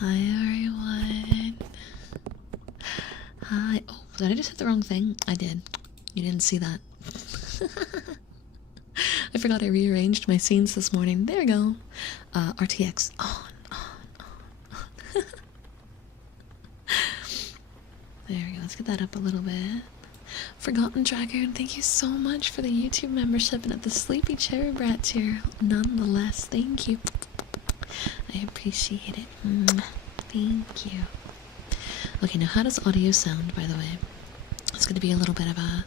Hi everyone. Hi. Oh, did I just hit the wrong thing? I did. You didn't see that. I forgot I rearranged my scenes this morning. There we go. RTX on. There we go. Let's get that up a little bit. Forgotten Dragon, thank you so much for the YouTube membership and at the Sleepy Cherry Brat tier. Nonetheless, thank you. I appreciate it. Thank you. Okay, now how does audio sound, by the way? It's going to be a little bit of a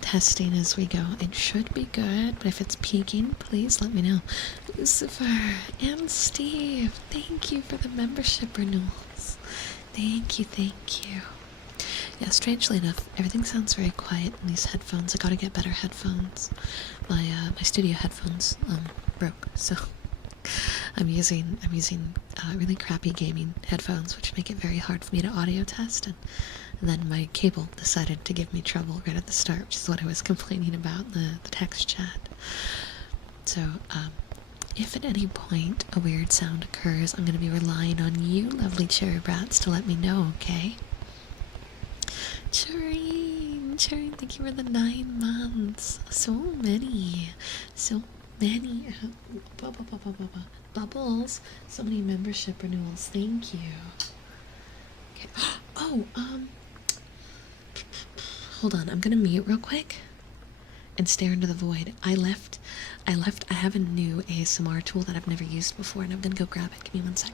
testing as we go. It should be good, but if it's peaking, please let me know. Lucifer and Steve, thank you for the membership renewals. Thank you, thank you. Yeah, strangely enough, everything sounds very quiet in these headphones. I gotta get better headphones. My studio headphones broke, so I'm using really crappy gaming headphones, which make it very hard for me to audio test. And then my cable decided to give me trouble right at the start, which is what I was complaining about in the text chat. So, if at any point a weird sound occurs, I'm going to be relying on you, lovely cherry brats, to let me know, okay? Churring, thank you for the 9 months. So many. Bubbles. So many membership renewals. Thank you. Okay. Oh, hold on. I'm gonna mute real quick and stare into the void. I have a new ASMR tool that I've never used before, and I'm gonna go grab it. Give me 1 sec.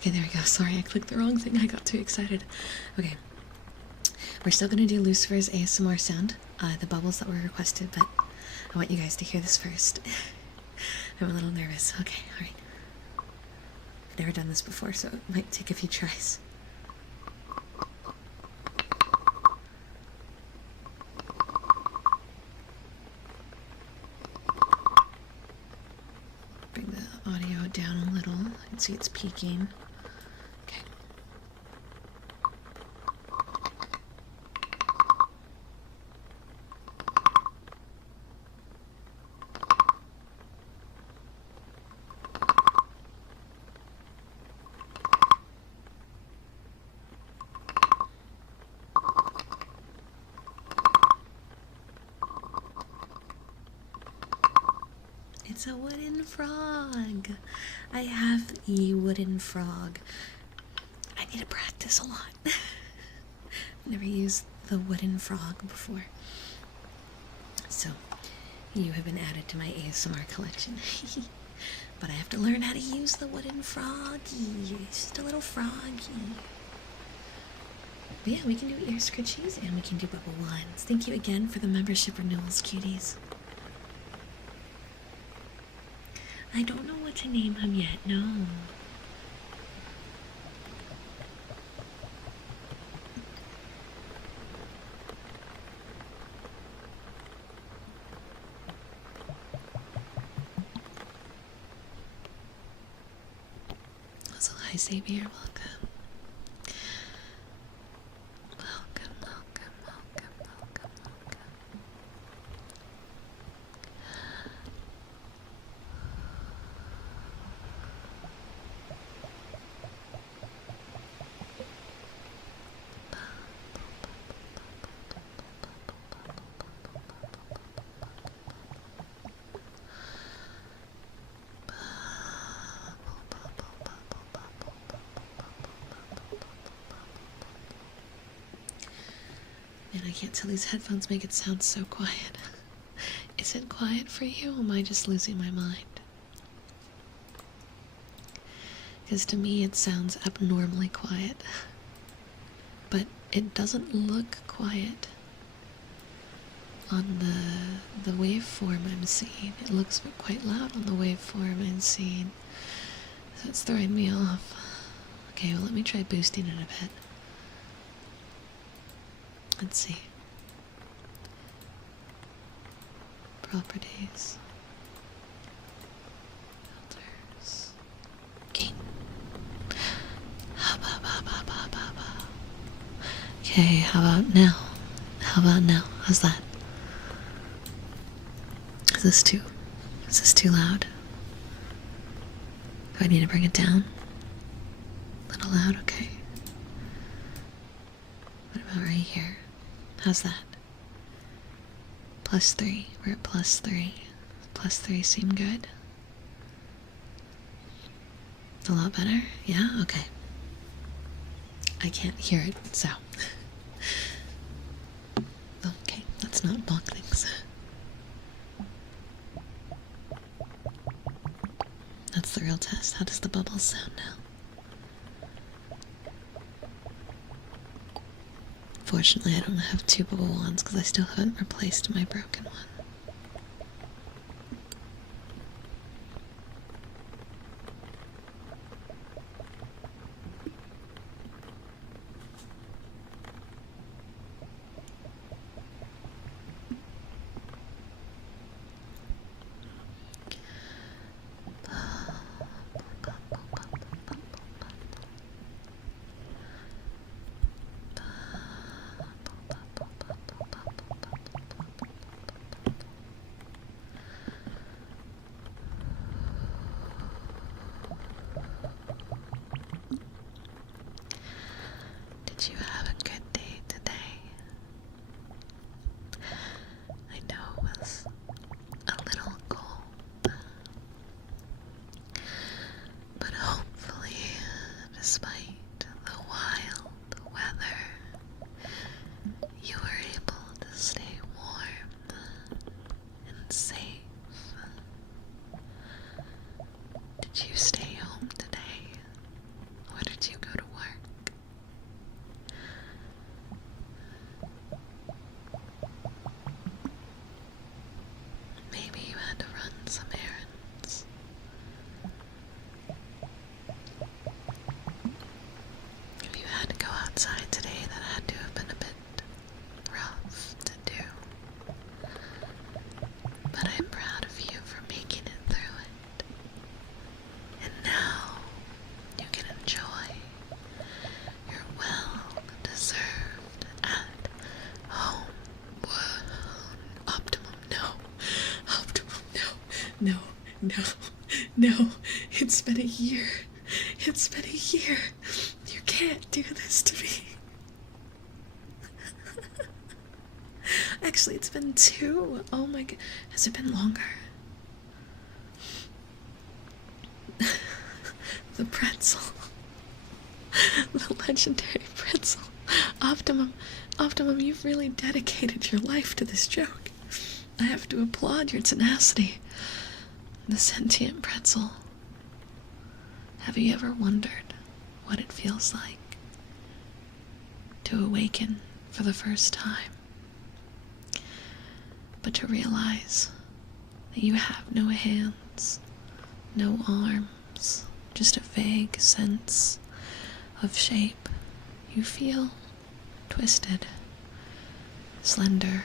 Okay, there we go. Sorry, I clicked the wrong thing. I got too excited. Okay. We're still gonna do Lucifer's ASMR sound, the bubbles that were requested, but I want you guys to hear this first. I'm a little nervous. Okay, alright. I've never done this before, so it might take a few tries. Bring the audio down a little. I can see it's peaking. It's a wooden frog. I have a wooden frog. I need to practice a lot. I've never used the wooden frog before. So, you have been added to my ASMR collection. But I have to learn how to use the wooden froggy. It's just a little froggy. But yeah, we can do ear scritchies and we can do bubble ones. Thank you again for the membership renewals, cuties. I don't know what to name him yet, no. Also, hi Xavier, welcome. can't tell, these headphones make it sound so quiet. Is it quiet for you, or am I just losing my mind? Because to me it sounds abnormally quiet. But it doesn't look quiet on the waveform I'm seeing. It looks quite loud on the waveform I'm seeing. So it's throwing me off. Okay, well let me try boosting it a bit. Let's see. Properties. Filters. Gain. Okay, how about now? How about now? How's that? Is this too loud? Do I need to bring it down? A little loud, okay. What about right here? How's that? +3. We're at +3. +3 seem good? A lot better? Yeah? Okay. I can't hear it, so. Okay, let's not block things. That's the real test. How does the bubbles sound now? Fortunately, I don't have 2 bubble wands because I still haven't replaced my broken one. Did you have a good day today? I know it was a little cold, but hopefully, despite the wild weather, you were able to stay warm and safe. Did you stay home today, or did you go to work? Maybe you had to run some errands. If you had to go outside today, that had to have been a bit rough to do. But I'm proud of you for making it through it. And now you can enjoy your well-deserved at-home optimum. No. No. It's been a year. You can't do this to me. Actually, it's been 2. Oh my god. Has it been longer? The pretzel. The legendary pretzel. Optimum, you've really dedicated your life to this joke. I have to applaud your tenacity. The sentient pretzel. Have you ever wondered what it feels like to awaken for the first time, but to realize that you have no hands, no arms, just a vague sense of shape? You feel twisted, slender,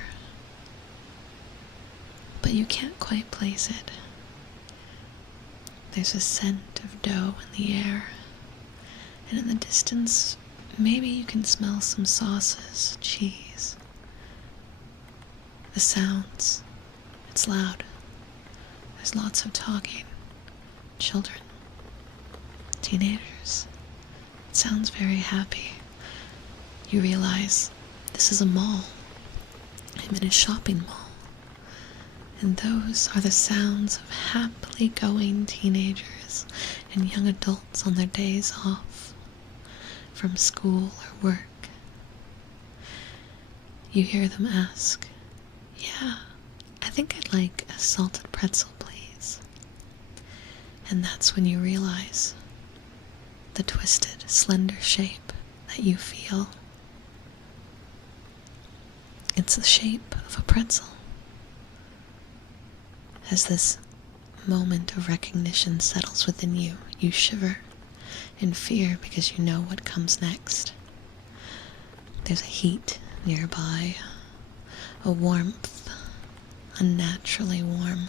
but you can't quite place it. There's a scent of dough in the air, and in the distance, maybe you can smell some sauces, cheese. The sounds, it's loud. There's lots of talking. Children, teenagers. It sounds very happy. You realize this is a mall. I'm in a shopping mall. And those are the sounds of happily going teenagers and young adults on their days off from school or work. You hear them ask, "Yeah, I think I'd like a salted pretzel, please." And that's when you realize the twisted, slender shape that you feel. It's the shape of a pretzel. As this moment of recognition settles within you, you shiver in fear because you know what comes next. There's a heat nearby, a warmth, unnaturally warm.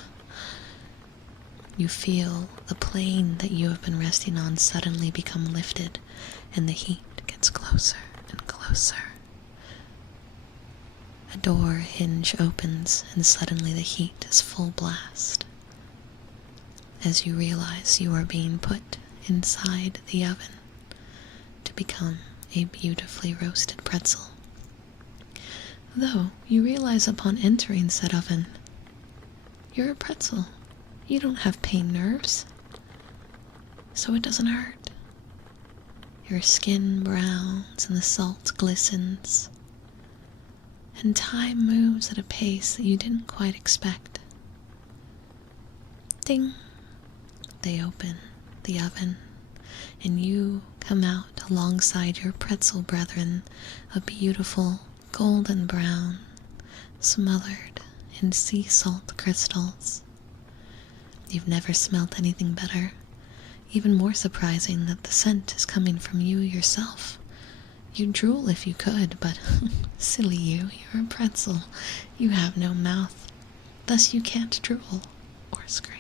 You feel the plane that you have been resting on suddenly become lifted, and the heat gets closer and closer. A door hinge opens, and suddenly the heat is full blast. As you realize you are being put inside the oven to become a beautifully roasted pretzel. Though you realize upon entering said oven, you're a pretzel. You don't have pain nerves, so it doesn't hurt. Your skin browns and the salt glistens, and time moves at a pace that you didn't quite expect. Ding! They open the oven, and you come out alongside your pretzel brethren, a beautiful golden brown, smothered in sea salt crystals. You've never smelt anything better. Even more surprising that the scent is coming from you yourself. You'd drool if you could, but silly you, you're a pretzel. You have no mouth, thus you can't drool or scream.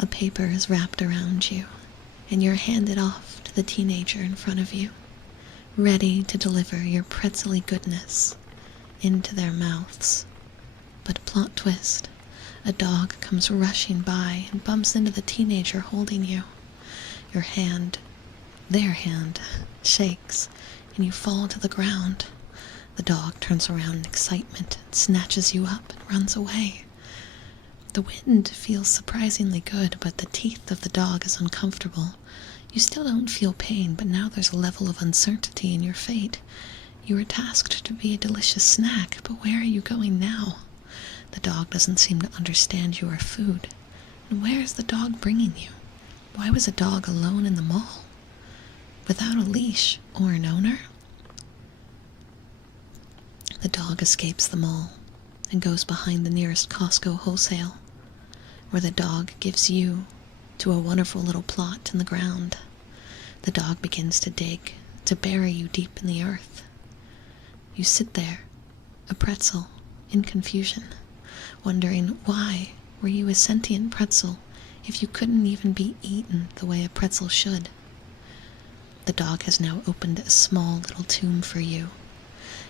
A paper is wrapped around you, and you're handed off to the teenager in front of you, ready to deliver your pretzely goodness into their mouths. But plot twist, a dog comes rushing by and bumps into the teenager holding you. Your hand, their hand, shakes, and you fall to the ground. The dog turns around in excitement and snatches you up and runs away. The wind feels surprisingly good, but the teeth of the dog is uncomfortable. You still don't feel pain, but now there's a level of uncertainty in your fate. You were tasked to be a delicious snack, but where are you going now? The dog doesn't seem to understand you are food. And where is the dog bringing you? Why was a dog alone in the mall? Without a leash or an owner? The dog escapes the mall and goes behind the nearest Costco wholesale, where the dog gives you to a wonderful little plot in the ground. The dog begins to dig, to bury you deep in the earth. You sit there, a pretzel, in confusion, wondering why were you a sentient pretzel if you couldn't even be eaten the way a pretzel should. The dog has now opened a small little tomb for you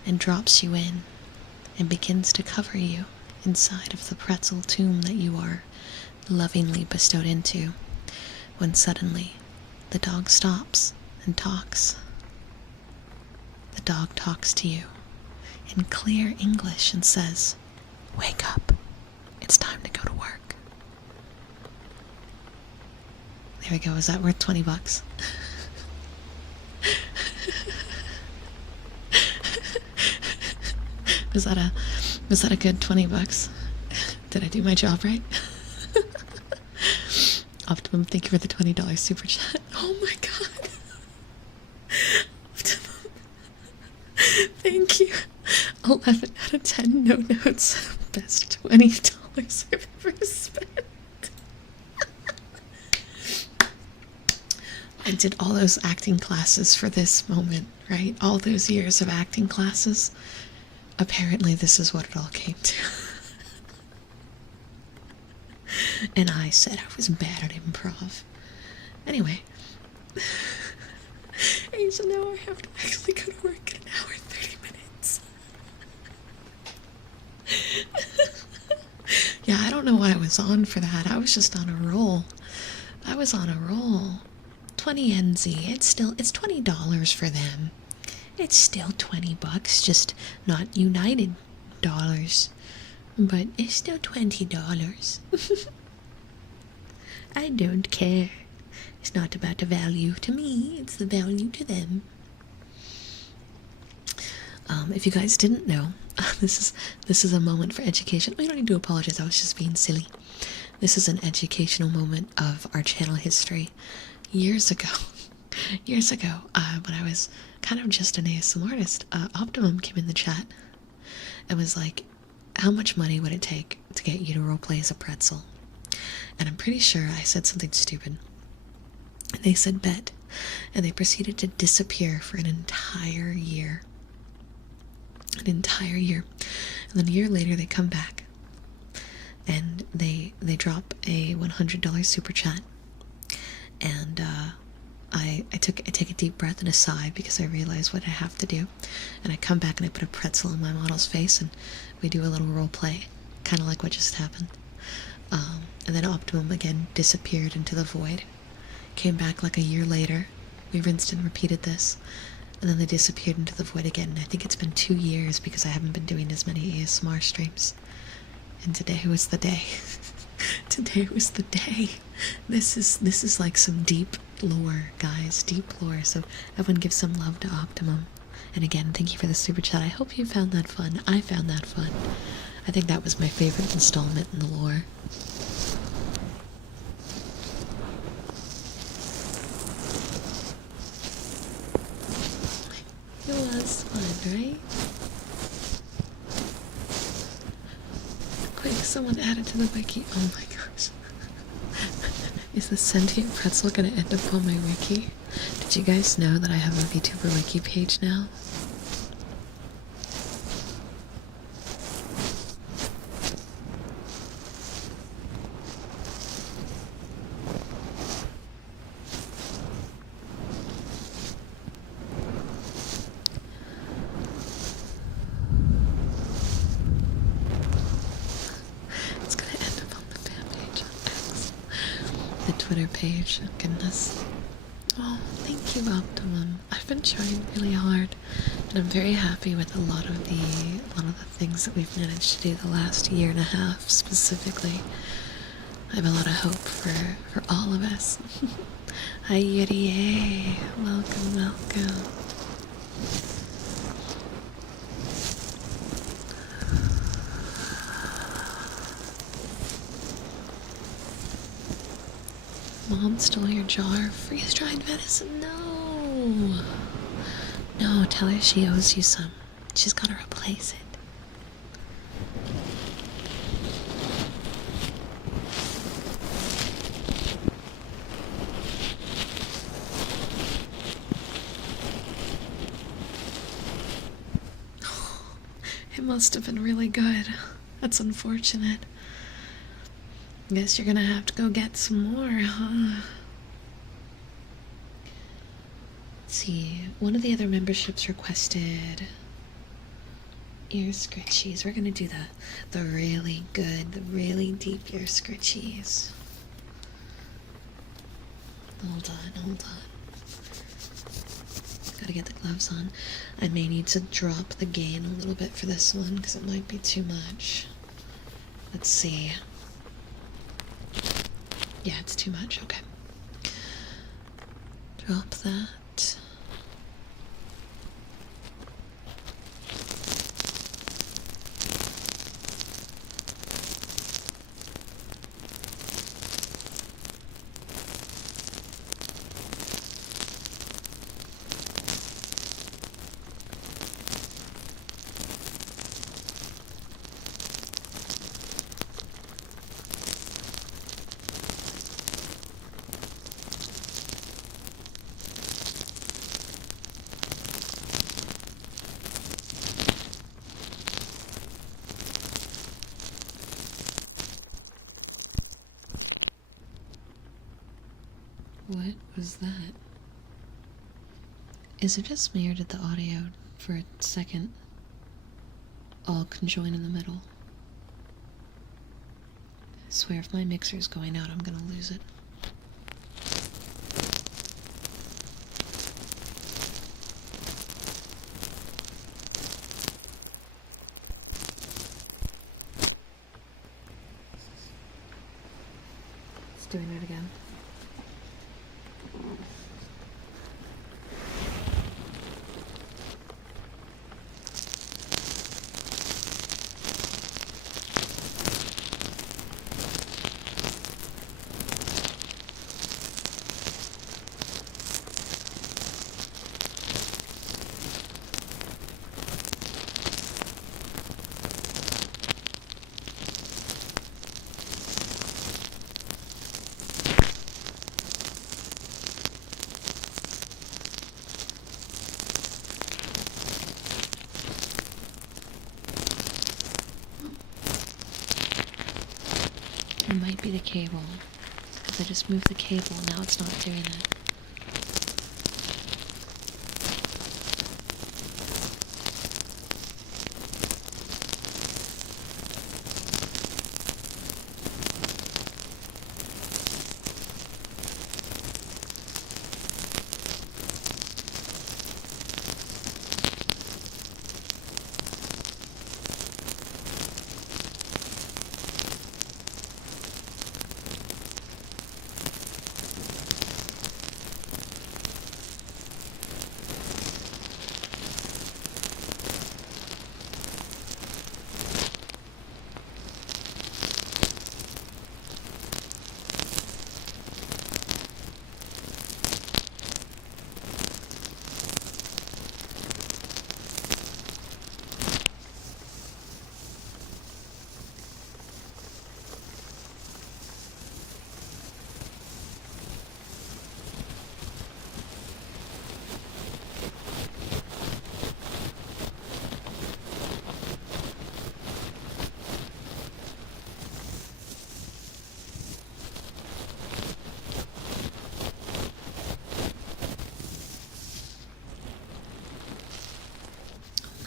and drops you in and begins to cover you inside of the pretzel tomb that you are lovingly bestowed into, when suddenly the dog stops and talks. The dog talks to you in clear English and says, "Wake up, it's time to go to work." There we go, is that worth $20? Was that a good $20? Did I do my job right? Optimum, thank you for the $20 super chat. Oh my god. Optimum. Thank you. 11 out of 10 no notes. Best $20 I've ever spent. I did all those acting classes for this moment, right? All those years of acting classes. Apparently this is what it all came to. And I said I was bad at improv. Anyway. Hey, so now I have to actually go to work in an hour and 30 minutes. Yeah, I don't know what I was on for that. I was just on a roll. 20 NZ. It's $20 for them. It's still $20, just not United dollars. But it's still $20. I don't care. It's not about the value to me, it's the value to them. If you guys didn't know, this is a moment for education. I don't need to apologize, I was just being silly. This is an educational moment of our channel history. Years ago, when I was kind of just an ASMR artist, Optimum came in the chat and was like, how much money would it take to get you to roleplay as a pretzel? And I'm pretty sure I said something stupid. And they said bet. And they proceeded to disappear for an entire year. An entire year. And then a year later they come back. And they drop a $100 super chat. And I take a deep breath and a sigh because I realize what I have to do. And I come back and I put a pretzel on my model's face and we do a little role play. Kind of like what just happened. And then Optimum again disappeared into the void. Came back like a year later. We rinsed and repeated this. And then they disappeared into the void again. And I think it's been 2 years because I haven't been doing as many ASMR streams. And today was the day. Today was the day. This is like some deep lore, guys. Deep lore. So everyone give some love to Optimum. And again, thank you for the super chat. I hope you found that fun. I found that fun. I think that was my favorite installment in the lore. It was fun, right? Quick, someone add it to the wiki. Oh my gosh. Is the sentient pretzel gonna end up on my wiki? Did you guys know that I have a VTuber wiki page now? It's gonna end up on the fan page on X. The Twitter page, oh goodness. Oh, thank you, Optimum. I've been trying really hard, and I'm very happy with a lot of the things that we've managed to do the last year and a half, specifically. I have a lot of hope for all of us. Hi, Yuri. Welcome, welcome. Mom stole your jar of freeze-dried medicine. No. No, tell her she owes you some. She's gotta replace it. It must have been really good. That's unfortunate. Guess you're gonna have to go get some more, huh? Let's see. One of the other memberships requested ear scritchies. We're gonna do the really good, the really deep ear scritchies. Hold on. Gotta get the gloves on. I may need to drop the gain a little bit for this one because it might be too much. Let's see. Yeah, it's too much. Okay. Drop that. What was that? Is it just me or did the audio for a second all conjoin in the middle? I swear if my mixer's going out, I'm gonna lose it. It's doing it again. It might be the cable, because I just moved the cable and now it's not doing it.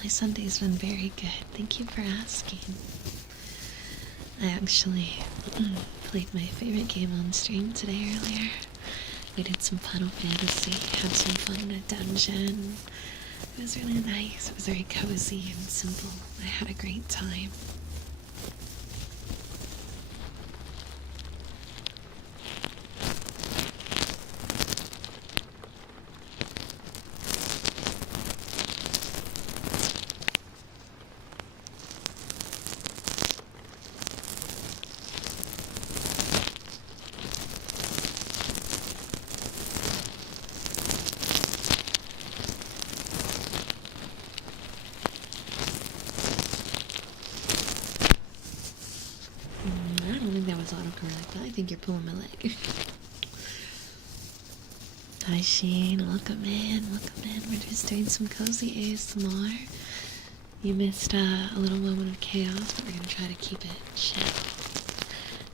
My Sunday's been very good. Thank you for asking. I actually played my favorite game on stream today earlier. We did some Final Fantasy, had some fun in a dungeon. It was really nice. It was very cozy and simple. I had a great time. Autocorrect. I think you're pulling my leg. Hi Sheen, welcome in, welcome in. We're just doing some cozy ASMR. You missed a little moment of chaos, but we're gonna try to keep it chill,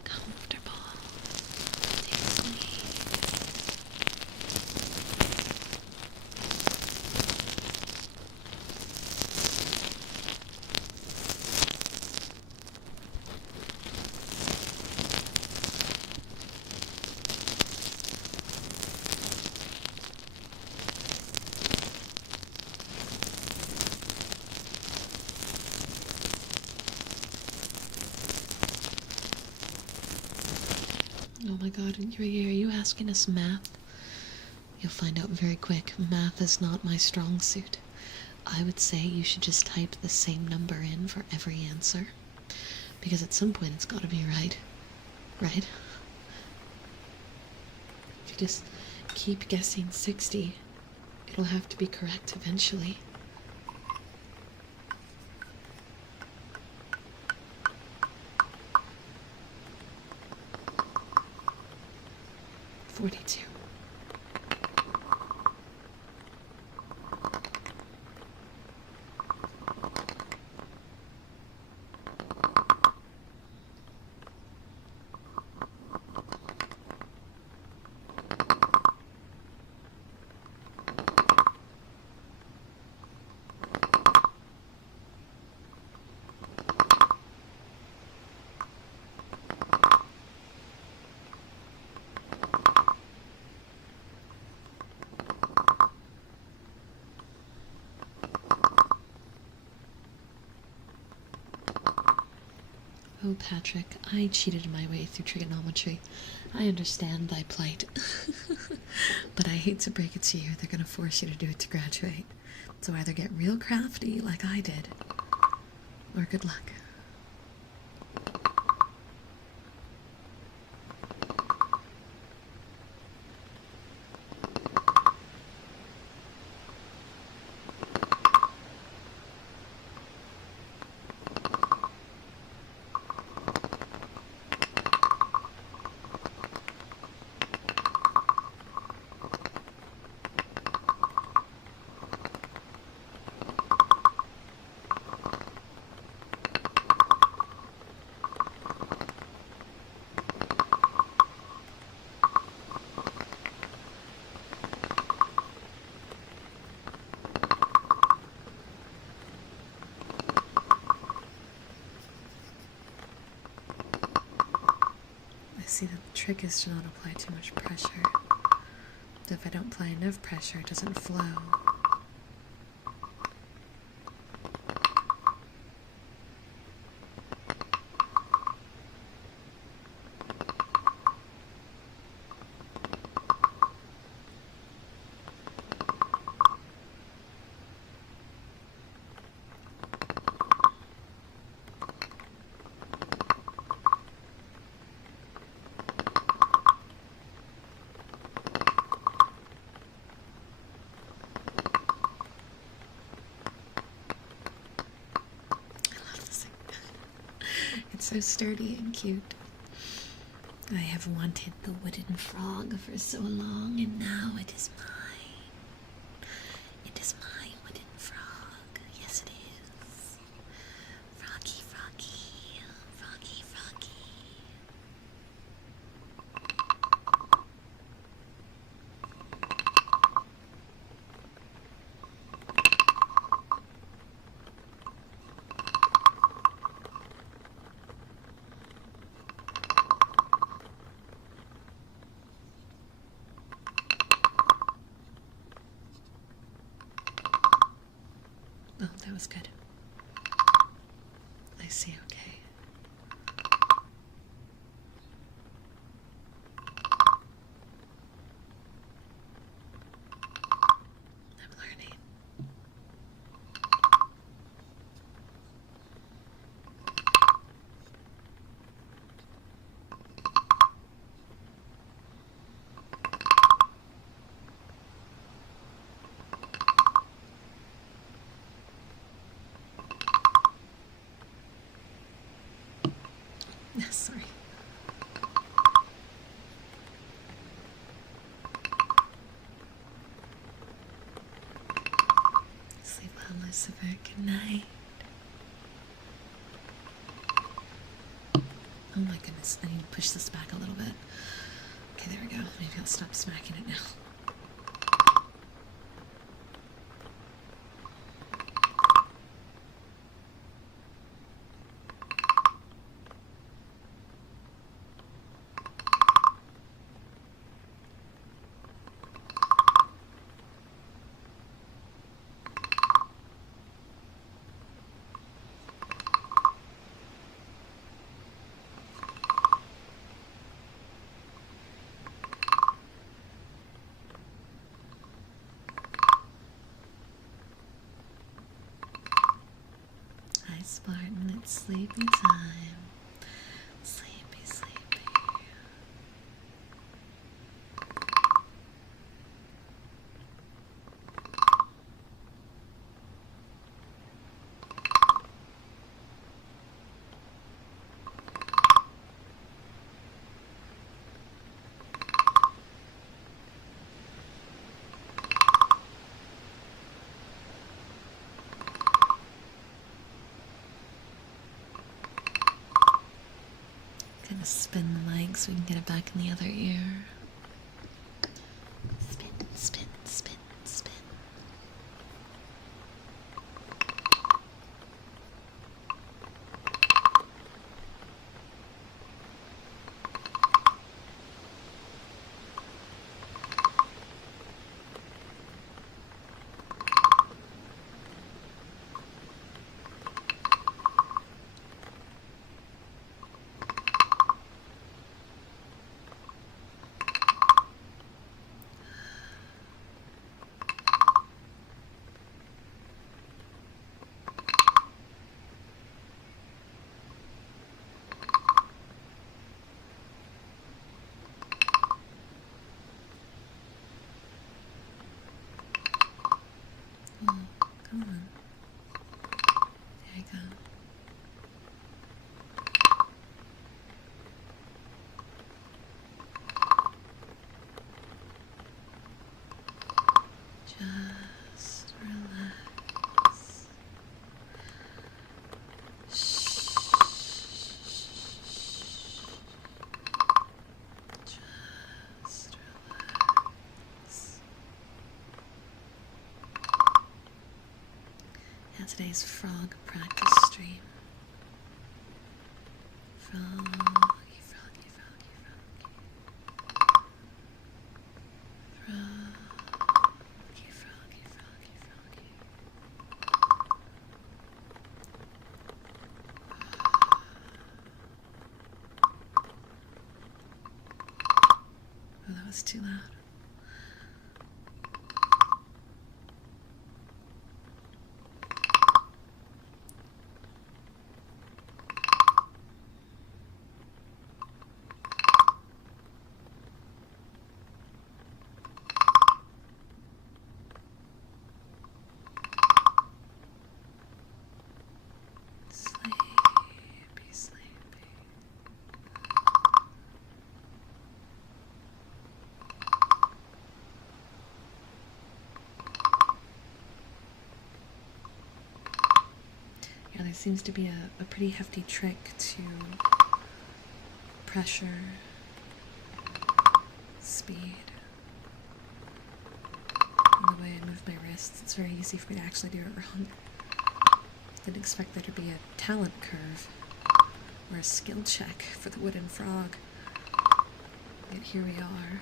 comfortable. Take a sleep. Oh my god, are you asking us math? You'll find out very quick, math is not my strong suit. I would say you should just type the same number in for every answer. Because at some point it's gotta be right. Right? If you just keep guessing 60, it'll have to be correct eventually. 42. Oh, Patrick, I cheated my way through trigonometry. I understand thy plight. But I hate to break it to you, they're gonna force you to do it to graduate. So either get real crafty, like I did, or good luck. See, the trick is to not apply too much pressure. So if I don't apply enough pressure, it doesn't flow. It's so sturdy and cute. I have wanted the wooden frog for so long, and now it is mine. It is my wooden frog. Yes, it is. Froggy, froggy, froggy, froggy. Oh, that was good. I see, okay. I'm learning. Sorry. Sleep well, Lucifer. Good night. Oh my goodness, I need to push this back a little bit. Okay, there we go. Maybe I'll stop smacking it now. Hi, Spartan. It's sleepy time. Sleepy, sleepy. Gonna spin the mic so we can get it back in the other ear. Spin, spin, spin, spin. Oh, come on. There you go. Just relax. Shh. Just relax. Yeah, today's frog practice stream. Froggy, froggy, froggy, froggy. was too loud. Sleepy, sleepy. Yeah, there seems to be a pretty hefty trick to pressure, speed, and the way I move my wrists. It's very easy for me to actually do it wrong. Didn't expect there to be a talent curve or a skill check for the wooden frog. Yet here we are.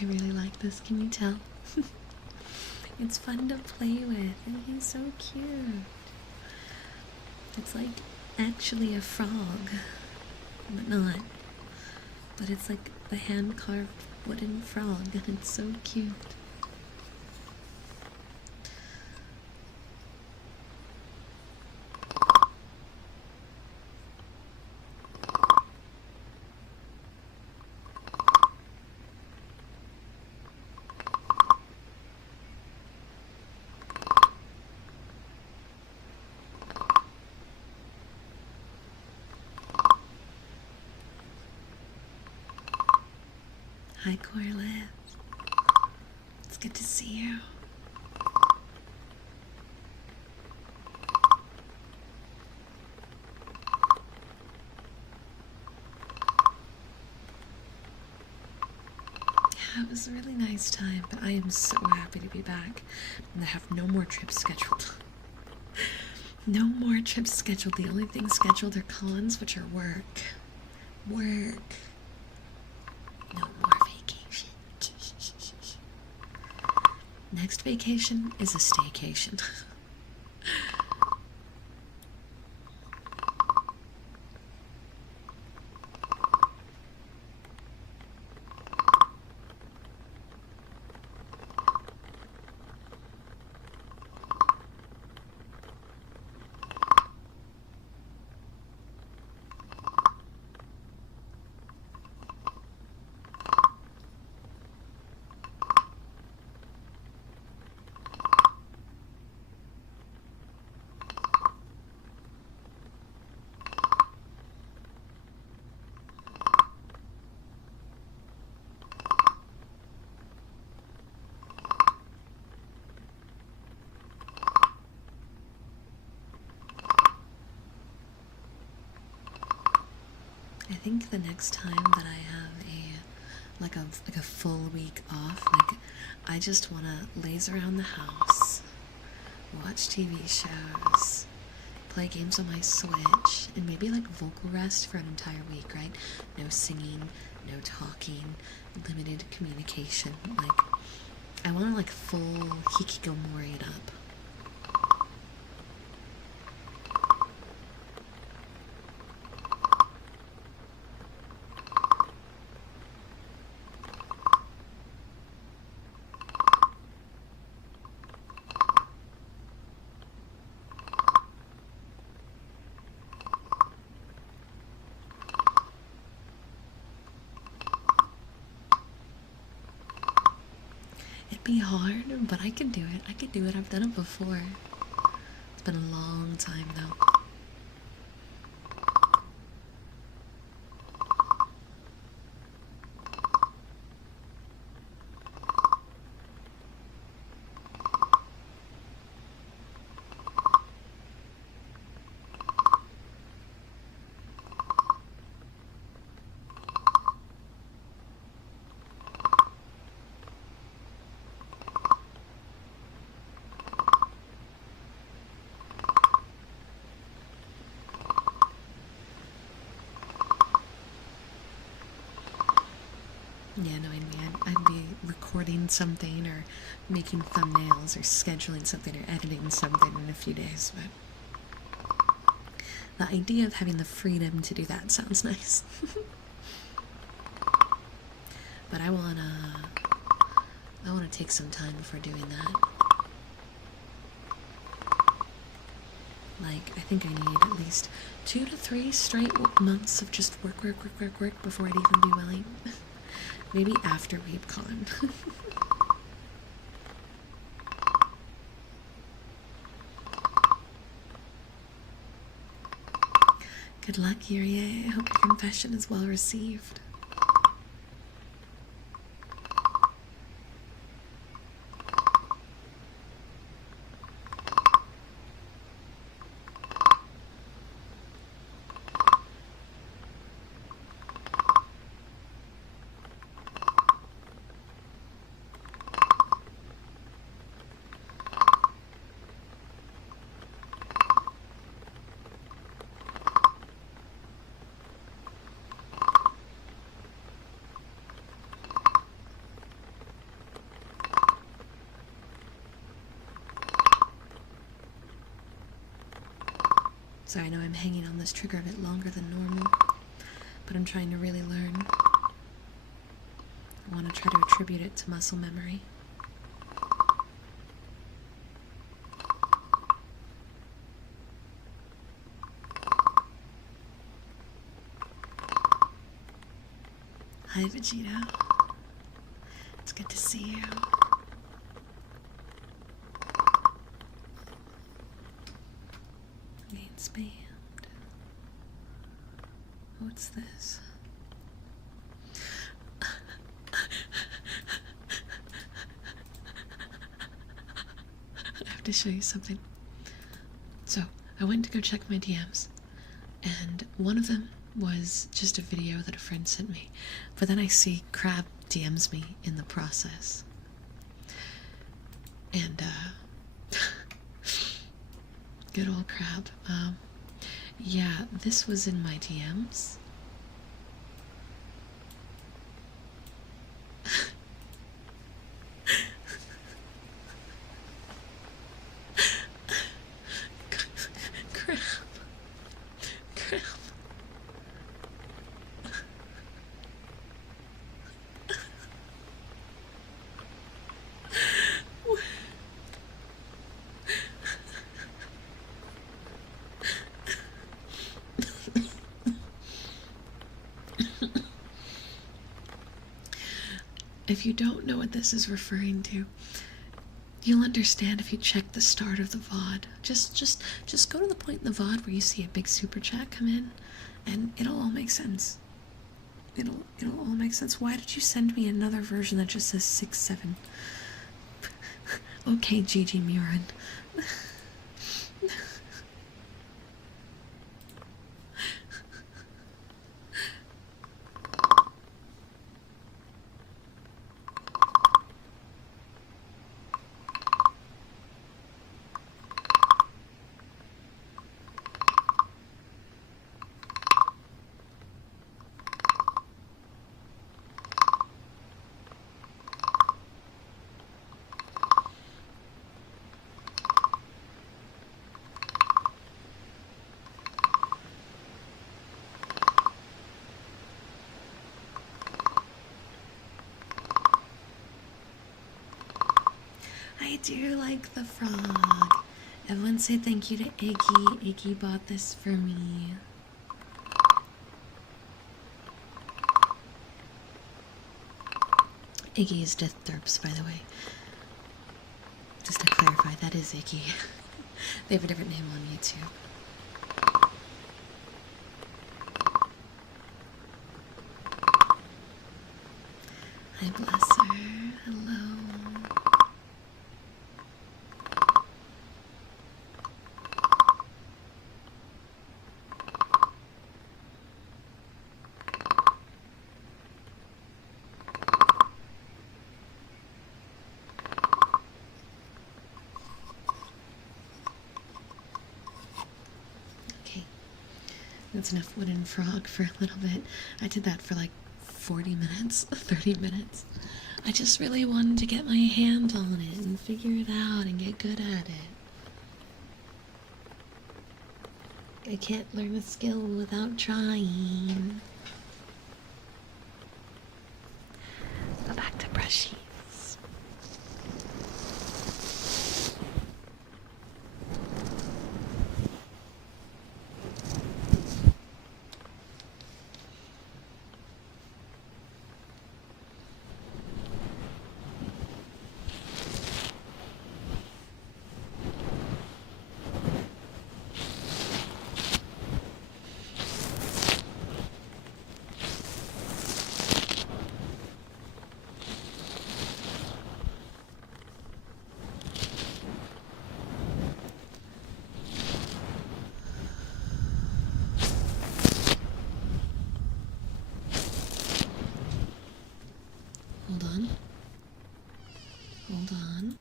I really like this, can you tell? It's fun to play with, and he's so cute. It's like actually a frog, but not. But it's like the hand-carved wooden frog, and it's so cute. Hi, Corliss. It's good to see you. Yeah, it was a really nice time, but I am so happy to be back and I have no more trips scheduled. No more trips scheduled. The only things scheduled are cons, which are work. Work. No more vacation. Next vacation is a staycation. I think the next time that I have a full week off, like I just wanna laze around the house, watch TV shows, play games on my Switch, and maybe like vocal rest for an entire week, right? No singing, no talking, limited communication. Like I wanna like full hikikomori it up. be hard, but I can do it. I can do it. I've done it before. It's been a long time though. Yeah, knowing me, I'd be recording something or making thumbnails or scheduling something or editing something in a few days, but the idea of having the freedom to do that sounds nice. But I wanna take some time before doing that. Like, I think I need at least 2 to 3 straight months of just work before I'd even be willing. Maybe after WeebCon. Good luck, Yurie. I hope your confession is well received. So I know I'm hanging on this trigger a bit longer than normal, but I'm trying to really learn. I want to try to attribute it to muscle memory. Hi, Vegeta. It's good to see you. Needs band. What's this? I have to show you something. So, I went to go check my DMs, and one of them was just a video that a friend sent me, but then I see Crab DMs me in the process. And, good old Crab. Yeah, this was in my DMs. Crab. Crab. If you don't know what this is referring to, you'll understand if you check the start of the VOD. Just go to the point in the VOD where you see a big super chat come in, and it'll all make sense. It'll all make sense. Why did you send me another version that just says 6-7? Okay, Gigi Murin. I do like the frog. Everyone say thank you to Iggy. Iggy bought this for me. Iggy is Death Derps, by the way. Just to clarify, that is Icky. They have a different name on YouTube. Hi, Blesser. Hello. Okay. That's enough wooden frog for a little bit. I did that for like 40 minutes, 30 minutes. I just really wanted to get my hand on it and figure it out and get good at it. I can't learn a skill without trying. Go back to brushies. Hold on. Hold on.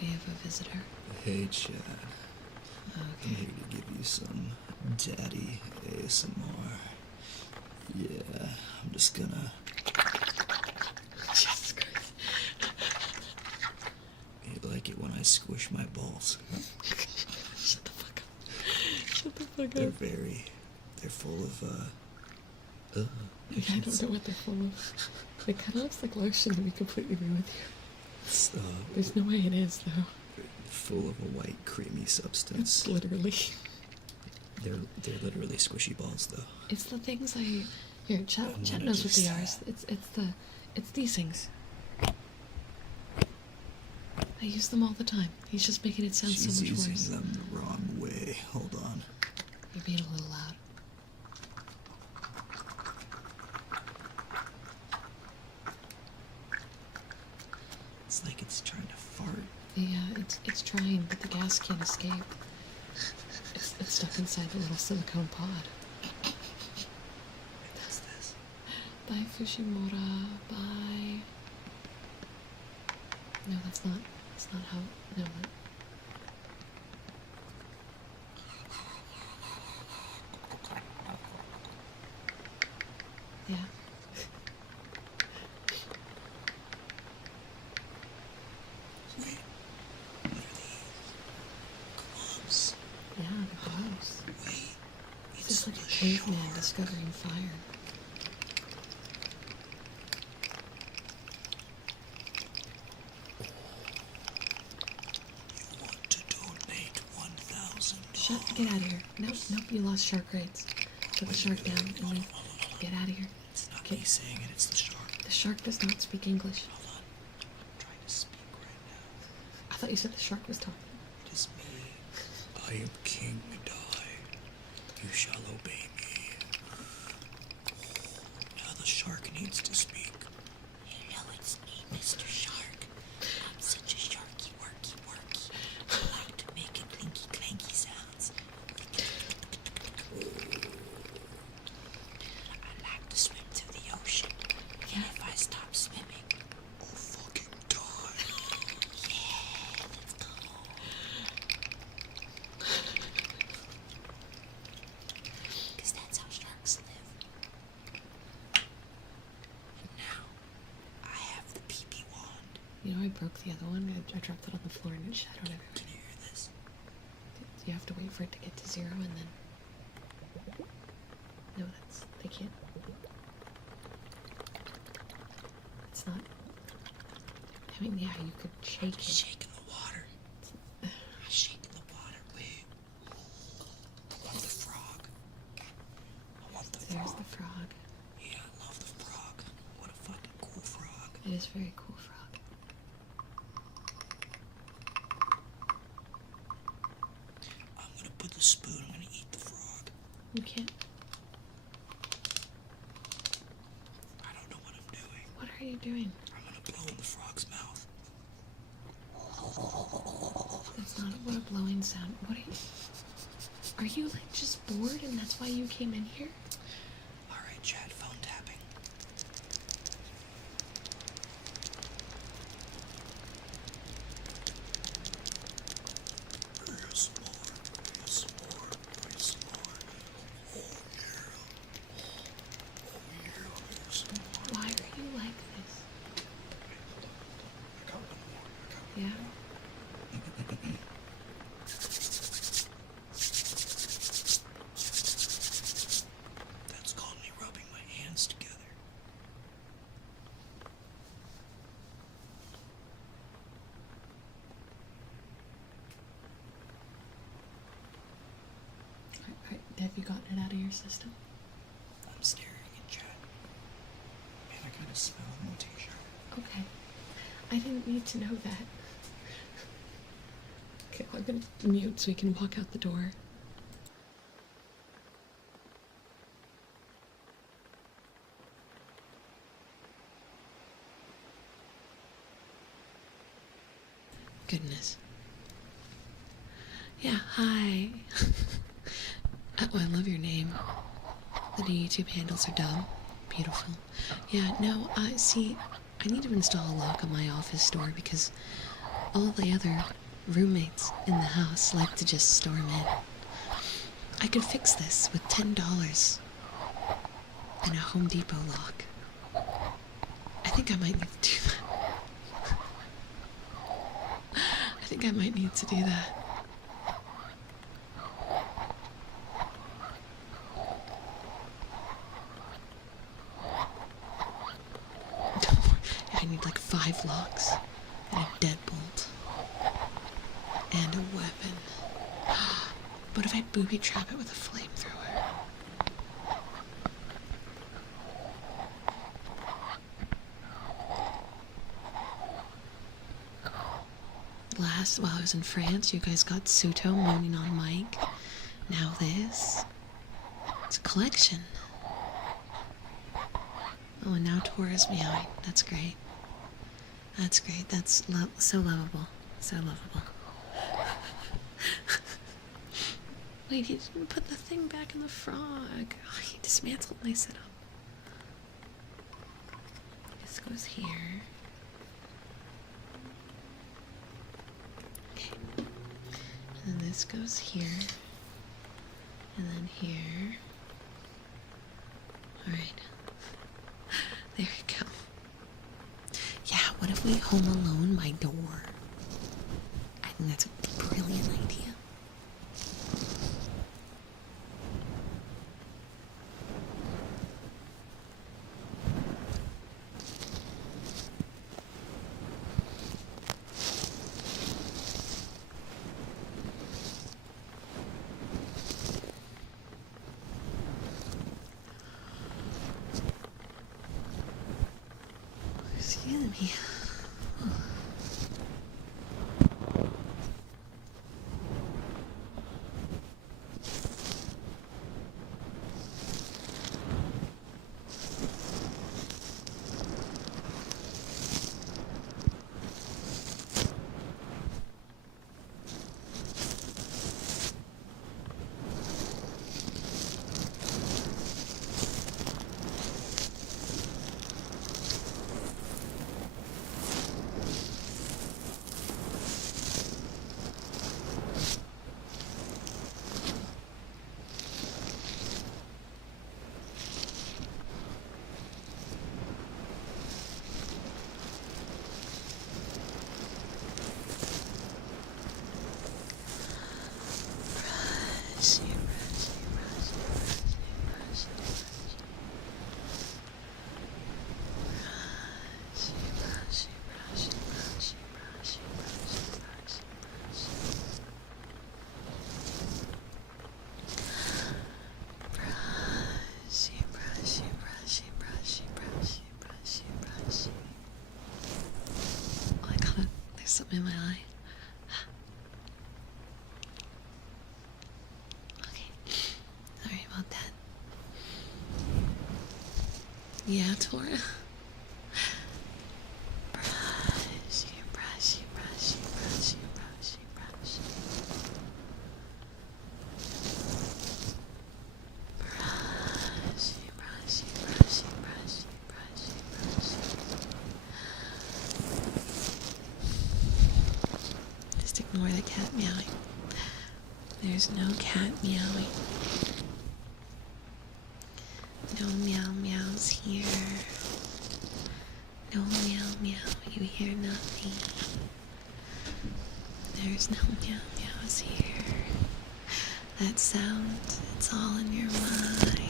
We have a visitor. Hey, Chad. Okay. I'm here to give you some daddy ASMR. Yeah, I'm just gonna... Jesus Christ. You like it when I squish my balls? Shut the fuck up. Shut the fuck They're up. they're full of, Yeah, I don't know what they're full of. It kind of looks like lotion, to be completely real with you. It's, There's no way it is, though. full of a white, creamy substance. It's literally. They're literally squishy balls, though. It's the things I. Here, Chet wanna knows what they just- are. It's these things. I use them all the time. He's just making it sound She's so much using worse. them the wrong way. Hold on. You're being a little loud. It's like it's trying to fart. Yeah, it's trying, but the gas can't escape. It's stuck inside the little silicone pod. What is this? Bye, Fushimura. Bye. No, that's not how. No, that. Yeah. Wait. What are these? Gloves. Yeah, the gloves. Wait. It's just like a caveman discovering fire. You want to donate $1,000? Shut. Get out of here. Nope. You lost shark rates. Put the shark down and then get out of here. It's not Okay. me saying it, it's the shark. The shark does not speak English. Hold on. I'm trying to speak right now. I thought you said the shark was talking. It is me. I am King Medai. You shall obey me. Now the shark needs to speak. Hello, it's me, Mr. Shark. I'm such a sharky worky. I like to make it clinky clanky sounds. I like to swim to the ocean. And if I stop swimming, I'll fucking die. broke the other one. I dropped it on the floor and it shadowed everywhere. Can you hear this? You have to wait for it to get to 0 and then... No, they can't. It's not... I mean, yeah, you could shake it. Shaking the water. I'm shaking the water. Wait. I want the frog. I want the frog. There's the frog. Yeah, I love the frog. What a fucking cool frog. It is a very cool frog. I'm gonna put the spoon. I'm gonna eat the frog. You can't. I don't know what I'm doing. What are you doing? I'm gonna blow in the frog's mouth. That's not what a blowing sound. What are you? Are you like just bored and that's why you came in here? Alright, chat, phone tapping. Yes, more. Yes, more. Yes, more. Oh, yeah. Oh, yeah. Yes, more. Why are you like this? I got one more. I got one. Yeah? That's called me rubbing my hands together. Have you gotten it out of your system? I'm staring at chat. Man, I kind of smell my t-shirt. Okay. I didn't need to know that. Okay, I'm gonna mute so we can walk out the door. Goodness. Yeah, hi. Oh, I love your name. The new YouTube handles are dumb. Beautiful. Yeah, no, see, I need to install a lock on my office door because all the other roommates in the house like to just storm in. I could fix this with $10 and a Home Depot lock. I think I might need to do that. I think I might need to do that. I need like 5 locks and a deadbolt and a weapon. But if I booby trap it with a flamethrower? Last, while I was in France, you guys got Suto moaning on mic. Now this. It's a collection. Oh, and now Tora's meowing. That's great. That's great. That's so lovable. So lovable. Wait, he didn't put the thing back in the frog. Oh, he dismantled my setup. This goes here. Okay. And then this goes here. And then here. Alright. There we go. Yeah, what if we Home Alone my door? I think that's a brilliant idea. Excuse me. in my eye. Okay. Sorry about that. Yeah, Tora. Brush, you brush, you brush, you brush, you brush, you brush. Brush, you brush, you brush, you brush, you brush, you brush. Just ignore the cat meowing. There's no cat meowing. No meow meows here. No meow meow, you hear nothing. There's no meow meows here. That sound, it's all in your mind.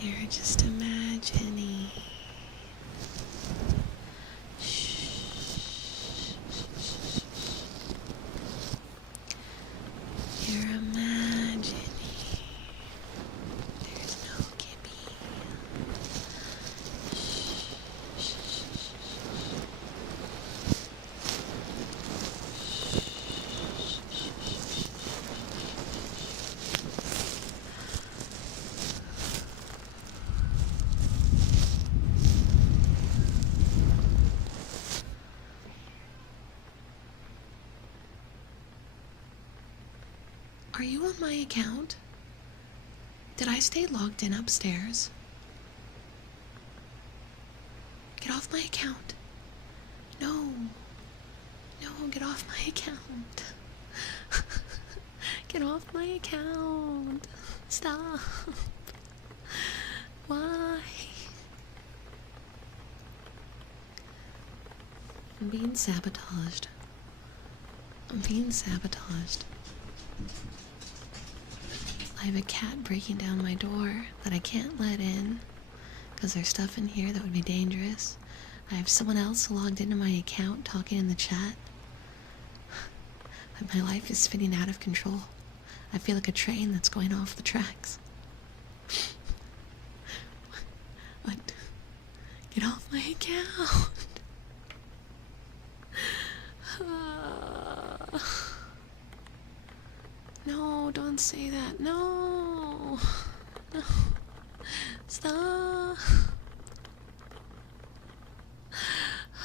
You're just imagining. Shh. You're imagining. There's no Gibby. Are you on my account? Did I stay logged in upstairs? Get off my account. No. No, get off my account. Get off my account. Stop. Why? I'm being sabotaged. I'm being sabotaged. I have a cat breaking down my door that I can't let in because there's stuff in here that would be dangerous. I have someone else logged into my account talking in the chat. My life is spinning out of control. I feel like a train that's going off the tracks. What? Get off my account. No, don't say that. No. No. Stop.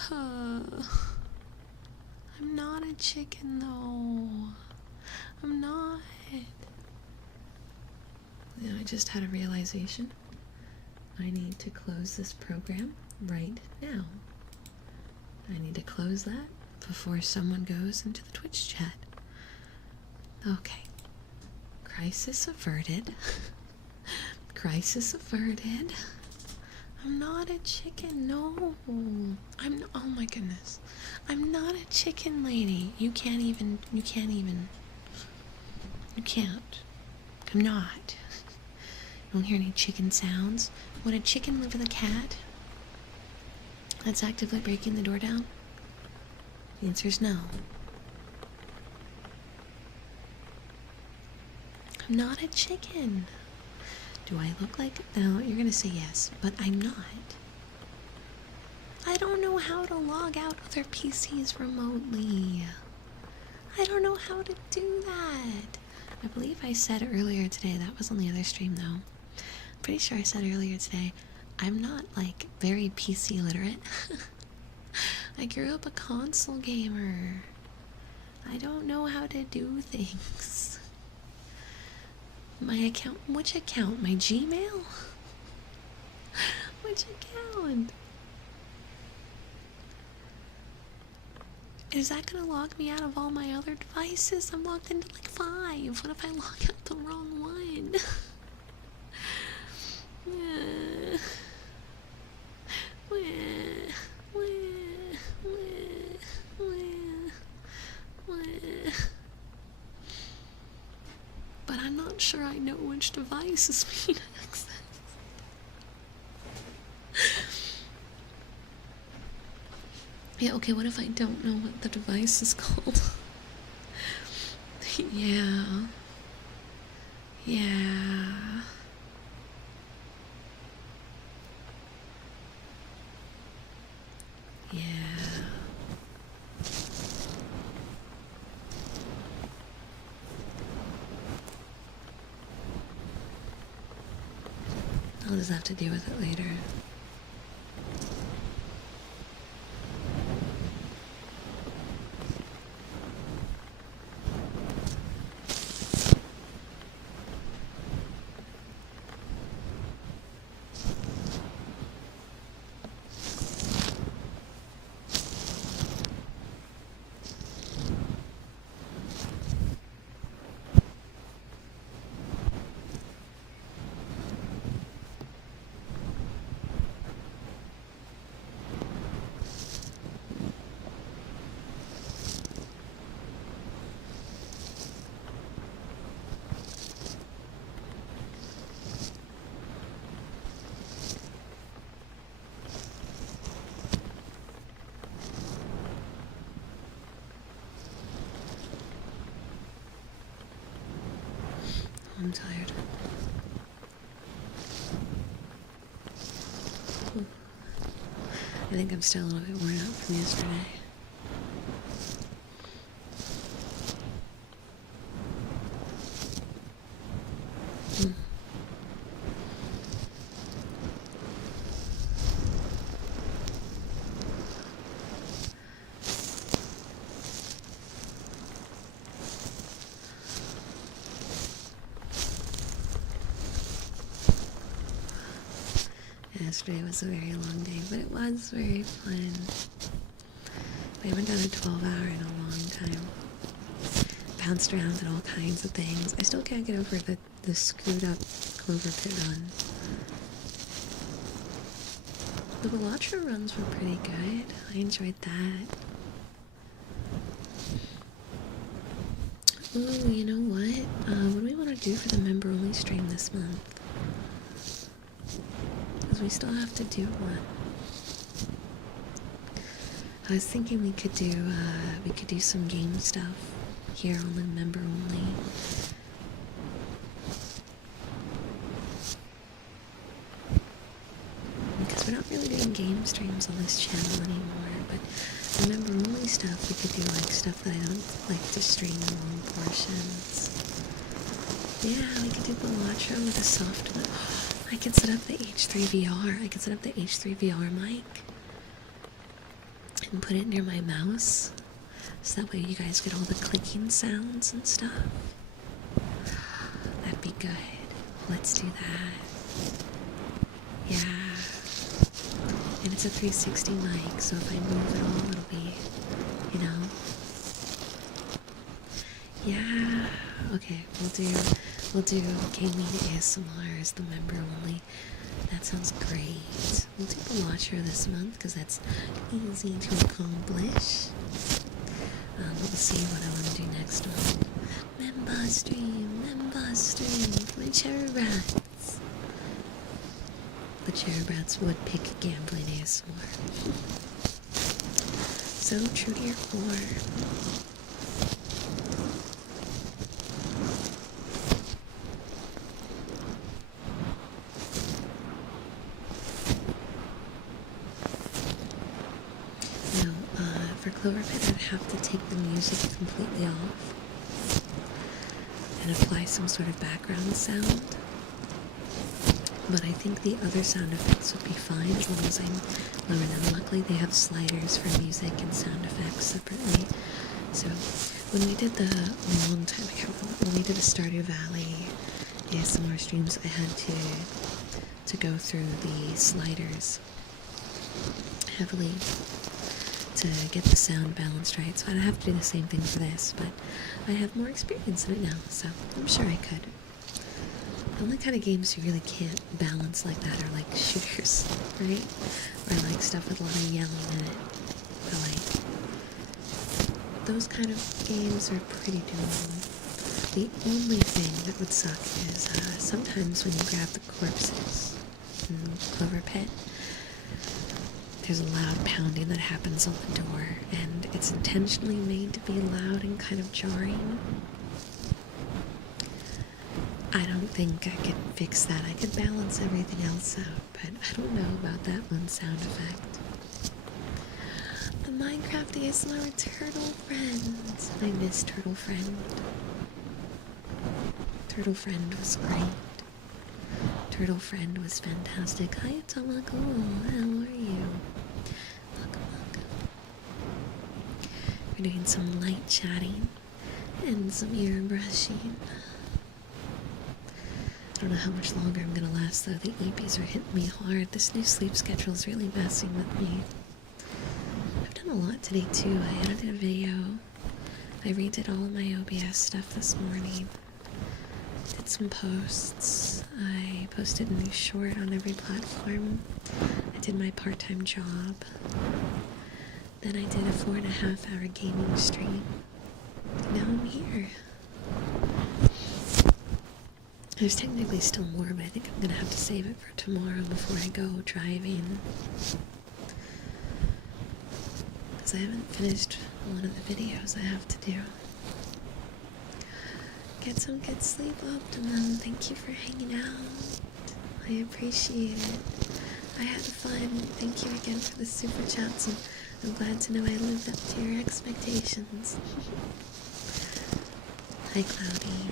I'm not a chicken, though. I'm not. You know, I just had a realization. I need to close this program right now. I need to close that before someone goes into the Twitch chat. Okay. Crisis averted. Crisis averted. I'm not a chicken, no. Oh my goodness. I'm not a chicken lady. You can't. I'm not. You don't hear any chicken sounds. Would a chicken live with a cat that's actively breaking the door down? The answer is no. I'm not a chicken. Do I look like... No, you're gonna say yes, but I'm not. I don't know how to log out other PCs remotely. I don't know how to do that. I believe I said earlier today, that was on the other stream though. I'm pretty sure I said earlier today, I'm not like very PC literate. I grew up a console gamer. I don't know how to do things. My account, which account? My Gmail? Which account? Is that gonna log me out of all my other devices? I'm logged into like 5. What if I log out the wrong one? But I'm not sure I know which device is being accessed. Yeah, okay, what if I don't know what the device is called? Yeah. Yeah. Yeah. I'll just have to deal with it later. I'm tired. Ooh. I think I'm still a little bit worn out from yesterday. Yesterday was a very long day, but it was very fun. We haven't done a 12-hour in a long time. Bounced around at all kinds of things. I still can't get over the screwed up clover pit run. The Velatra runs were pretty good. I enjoyed that. Ooh, you know what? What do we want to do for the member-only stream this month? Because we still have to do one. I was thinking we could do some game stuff here on the member-only. Because we're not really doing game streams on this channel anymore, but the member-only stuff, we could do like stuff that I don't like to stream in long portions. Yeah, we could do Velatra with a soft mic. I could set up the H3VR. I could set up the H3VR mic and put it near my mouse, so that way you guys get all the clicking sounds and stuff. That'd be good. Let's do that. Yeah. And it's a 360 mic, so if I move at all, it'll be, you know. Yeah. Okay, we'll do gaming ASMR as the member only. That sounds great. We'll do Velatra this month because that's easy to accomplish. We'll see what I want to do next month. Member stream for my cherry rats. The cherry rats would pick gambling ASMR. So true to your core. Clover Pit, I'd have to take the music completely off and apply some sort of background sound. But I think the other sound effects would be fine as long as I lower them. Luckily, they have sliders for music and sound effects separately. So when we did the long time, I can't remember, when we did the Stardew Valley ASMR streams, I had to go through the sliders heavily to get the sound balanced right, so I'd have to do the same thing for this, but I have more experience in it now, so I'm sure I could. The only kind of games you really can't balance like that are like shooters, right? Or like stuff with a lot of yelling in it. But like, those kind of games are pretty doable. The only thing that would suck is sometimes when you grab the corpses in Clover Pit, there's a loud pounding that happens on the door, and it's intentionally made to be loud and kind of jarring. I don't think I could fix that. I could balance everything else out, but I don't know about that one sound effect. The Minecraft ASMR Turtle Friends. I miss Turtle Friend. Turtle Friend was great. Turtle friend was fantastic. Hi, Atomako. How are you? Welcome, welcome. We're doing some light chatting and some ear brushing. I don't know how much longer I'm gonna last though. The EPs are hitting me hard. This new sleep schedule is really messing with me. I've done a lot today too. I edited a video. I redid all of my OBS stuff this morning. Did some posts. I posted a new short on every platform. I did my part-time job. Then I did a 4.5-hour gaming stream. Now I'm here. There's technically still more, but I think I'm gonna have to save it for tomorrow before I go driving. Because I haven't finished one of the videos I have to do. Get some good sleep, Optimum. Thank you for hanging out. I appreciate it. I had fun. Thank you again for the super chats, and I'm glad to know I lived up to your expectations. Hi, Cloudy.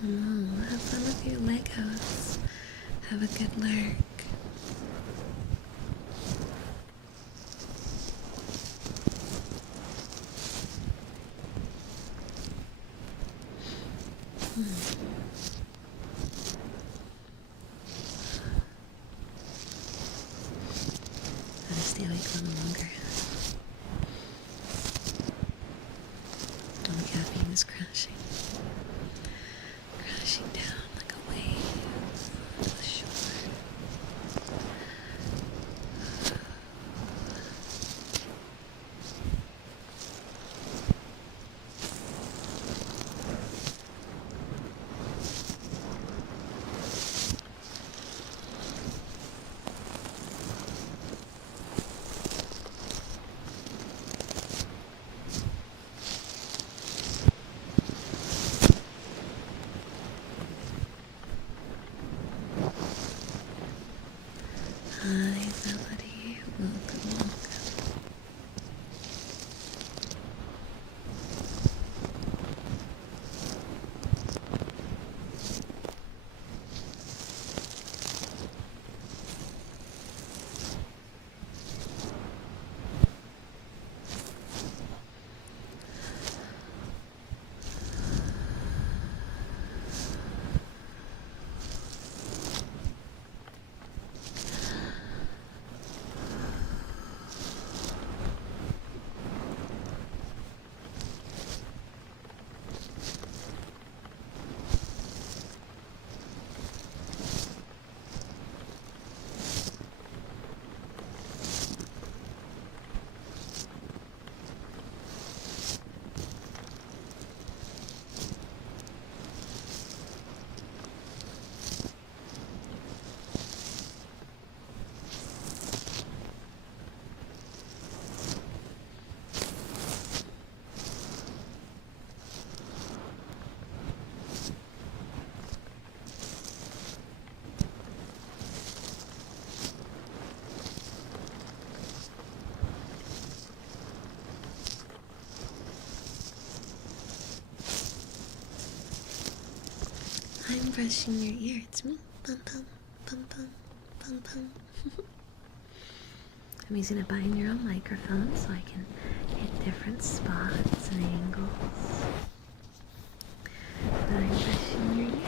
Come on, have fun with your Legos. Have a good lurk. Gotta stay awake a little longer. Oh, the caffeine is crashing. Crashing down like a wave to the shore. Hi, Melody. Welcome, welcome. I'm brushing your ear. It's me. Bum bum bum bum bum bum. I'm using a binaural microphone so I can hit different spots and angles. But I'm brushing your ears.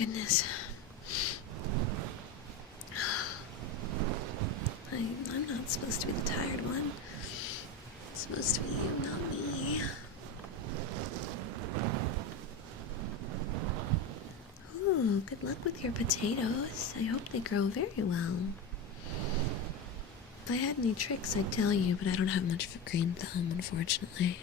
goodness. I'm not supposed to be the tired one. It's supposed to be you, not me. Ooh, good luck with your potatoes. I hope they grow very well. If I had any tricks, I'd tell you, but I don't have much of a green thumb, unfortunately.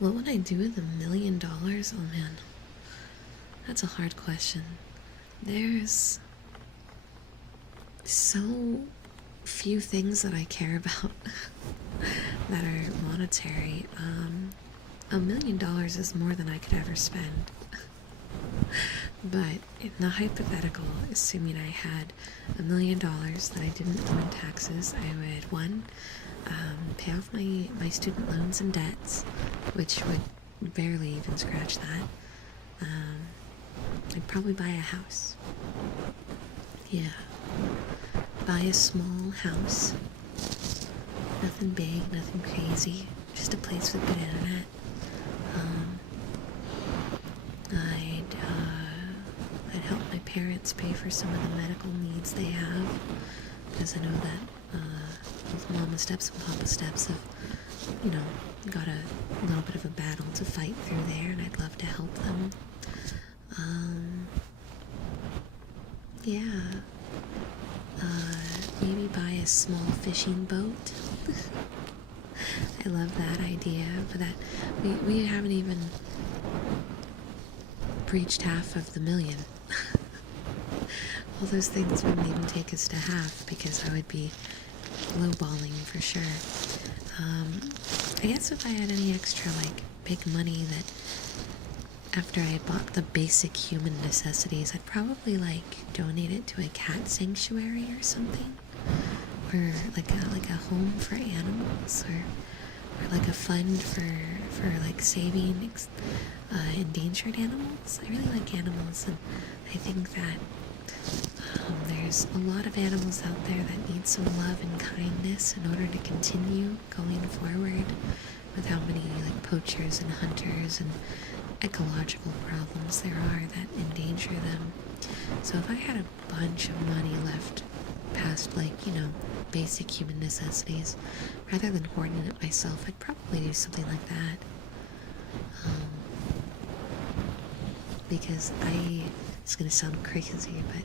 What would I do with $1 million? Oh man, that's a hard question. There's so few things that I care about that are monetary. $1 million is more than I could ever spend. But in the hypothetical, assuming I had $1 million that I didn't owe in taxes, I would, one, pay off my student loans and debts, which would barely even scratch that. I'd probably buy a house. Yeah. Buy a small house. Nothing big, nothing crazy. Just a place with good internet. I'd help my parents pay for some of the medical needs they have, because I know that both Mama Steps and Papa Steps have, got a little bit of a battle to fight through there, and I'd love to help them. Yeah. Maybe buy a small fishing boat. I love that idea, but we haven't even breached half of the million. All those things wouldn't even take us to half, because I would be lowballing for sure. I guess if I had any extra, big money that after I had bought the basic human necessities, I'd probably, donate it to a cat sanctuary or something. Or, a home for animals, or a fund for saving endangered animals. I really like animals, and I think that there's a lot of animals out there that need some love and kindness in order to continue going forward with how many poachers and hunters and ecological problems there are that endanger them. So if I had a bunch of money left past basic human necessities, rather than hoarding it myself, I'd probably do something like that. Because it's gonna sound crazy, but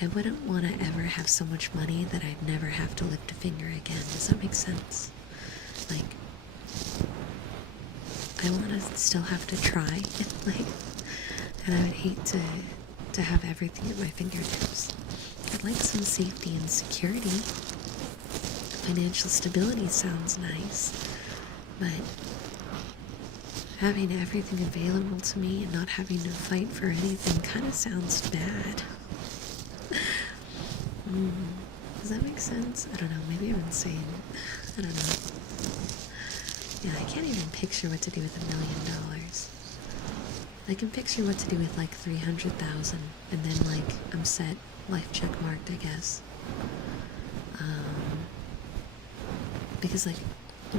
I wouldn't want to ever have so much money that I'd never have to lift a finger again. Does that make sense? I want to still have to try, and I would hate to have everything at my fingertips. I'd like some safety and security. Financial stability sounds nice, but having everything available to me and not having to fight for anything kind of sounds bad. Does that make sense? I don't know, maybe I'm insane. I don't know. Yeah, I can't even picture what to do with $1 million. I can picture what to do with 300,000, and then I'm set, life check marked, I guess. Because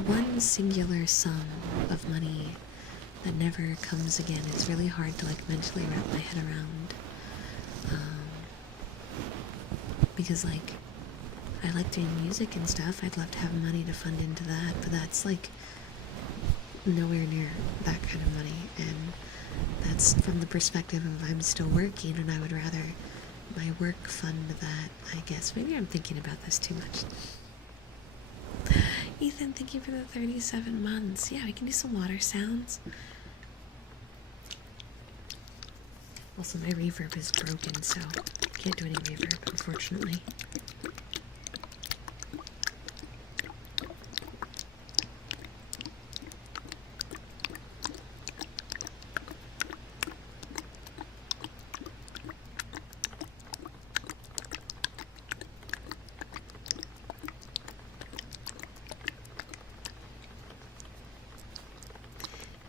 one singular sum of money that never comes again, it's really hard to mentally wrap my head around. because like I like doing music and stuff. I'd love to have money to fund into that, but that's like nowhere near that kind of money, and that's from the perspective of I'm still working, and I would rather my work fund that, I guess. Maybe I'm thinking about this too much. Ethan, thank you for the 37 months. Yeah, we can do some water sounds. Also, my reverb is broken, so can't do any reverb, unfortunately.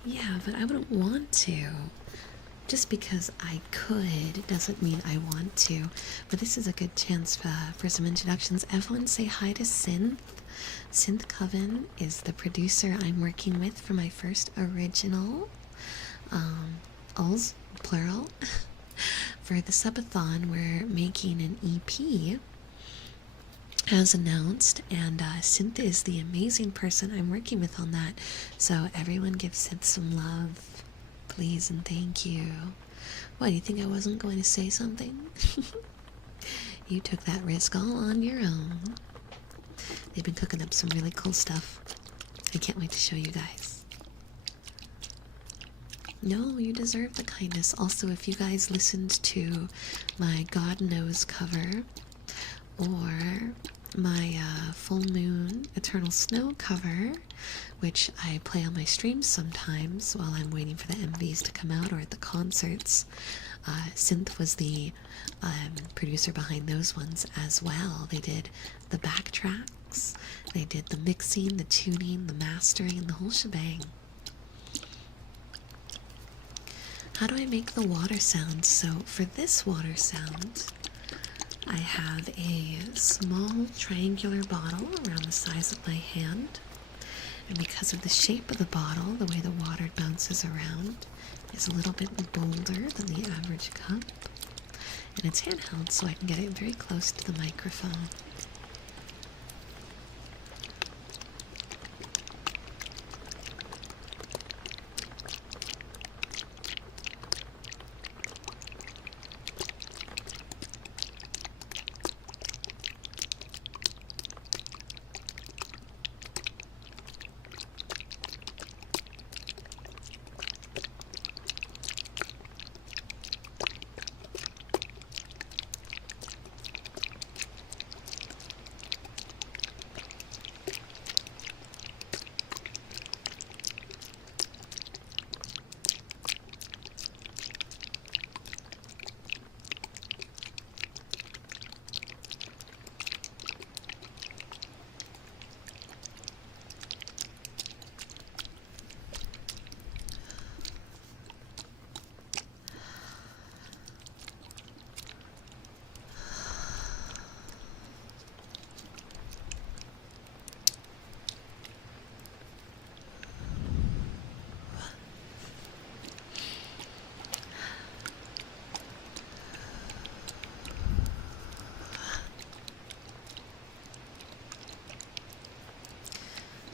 Yeah, but I wouldn't want to. Just because I could doesn't mean I want to. But this is a good chance for some introductions. Everyone say hi to Synth. Synth Coven is the producer I'm working with for my first original. Alls, plural. For the subathon, we're making an EP, as announced, and Synth is the amazing person I'm working with on that. So everyone give Synth some love, please, and thank you. Why, do you think I wasn't going to say something? You took that risk all on your own. They've been cooking up some really cool stuff. I can't wait to show you guys. No, you deserve the kindness. Also, if you guys listened to my God Knows cover, or my Full Moon Eternal Snow cover, which I play on my streams sometimes while I'm waiting for the MVs to come out or at the concerts. Synth was the producer behind those ones as well. They did the backtracks, they did the mixing, the tuning, the mastering, the whole shebang. How do I make the water sound? So for this water sound, I have a small triangular bottle around the size of my hand, and because of the shape of the bottle, the way the water bounces around is a little bit bolder than the average cup, and it's handheld so I can get it very close to the microphone.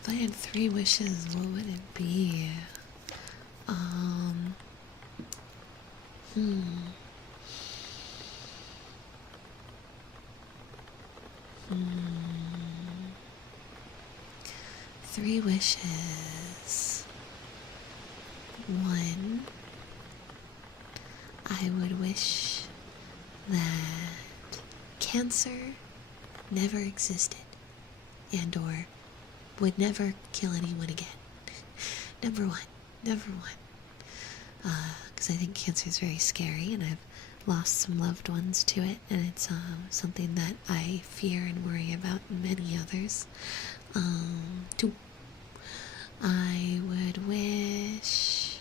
If I had 3 wishes, what would it be? Hmm. 3 wishes. 1, I would wish that cancer never existed and or would never kill anyone again. Number 1. Number 1. Because I think cancer is very scary, and I've lost some loved ones to it, and it's something that I fear and worry about, and many others. 2, I would wish...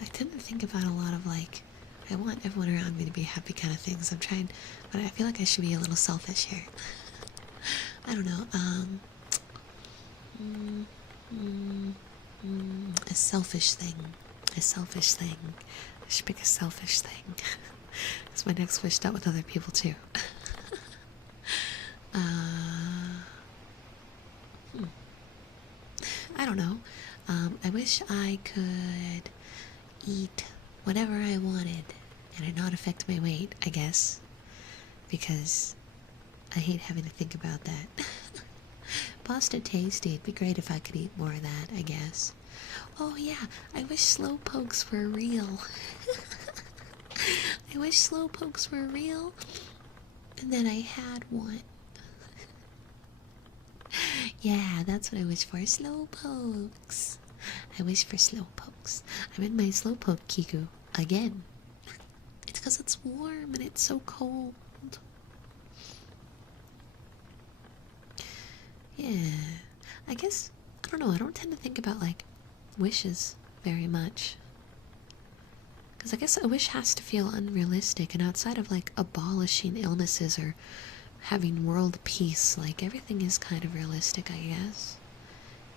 I couldn't think about a lot of, like, I want everyone around me to be happy kind of things. I'm trying, but I feel like I should be a little selfish here. I don't know, a selfish thing. A selfish thing. I should pick a selfish thing. It's my next wish dealt with other people too. I don't know. I wish I could eat whatever I wanted and it not affect my weight, I guess. Because I hate having to think about that. Pasta tasty. It'd be great if I could eat more of that, I guess. Oh yeah, I wish slow pokes were real. I wish slow pokes were real and that I had one. Yeah, that's what I wish for. Slow pokes. I wish for slow pokes. I'm in my slow poke Kiku again. It's because it's warm and it's so cold. Yeah, I guess, I don't know, I don't tend to think about, like, wishes very much. Because I guess a wish has to feel unrealistic, and outside of, like, abolishing illnesses or having world peace, like, everything is kind of realistic, I guess.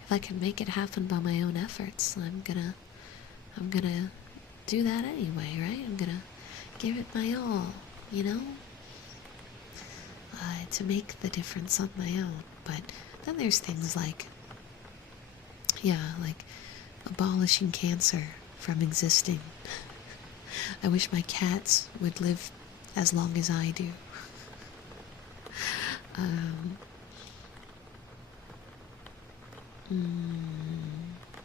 If I can make it happen by my own efforts, I'm gonna do that anyway, right? I'm gonna give it my all, you know? To make the difference on my own, but then there's things like, yeah, like abolishing cancer from existing. I wish my cats would live as long as I do.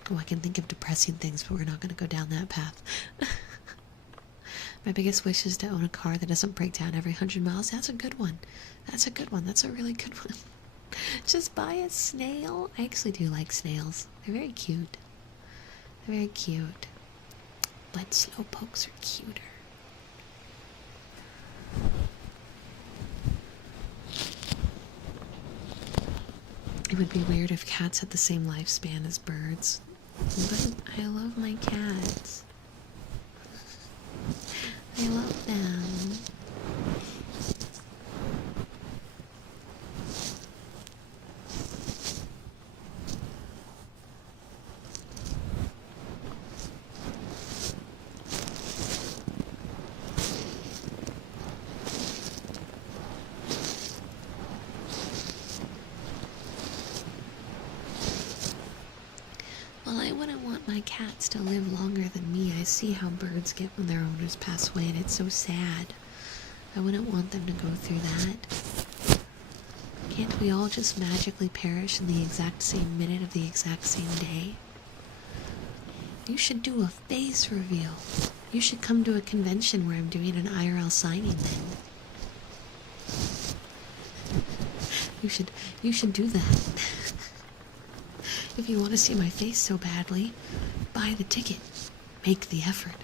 Oh, I can think of depressing things, but we're not going to go down that path. My biggest wish is to own a car that doesn't break down every 100 miles. That's a good one. That's a good one. That's a really good one. Just buy a snail. I actually do like snails. They're very cute. They're very cute. But slowpokes are cuter. It would be weird if cats had the same lifespan as birds. But I love my cats. I love them. Well, I wouldn't want my cats to live longer than me. I see how birds get when their owners pass away, and it's so sad. I wouldn't want them to go through that. Can't we all just magically perish in the exact same minute of the exact same day? You should do a face reveal. You should come to a convention where I'm doing an IRL signing then. You should do that. If you want to see my face so badly, buy the ticket. Make the effort.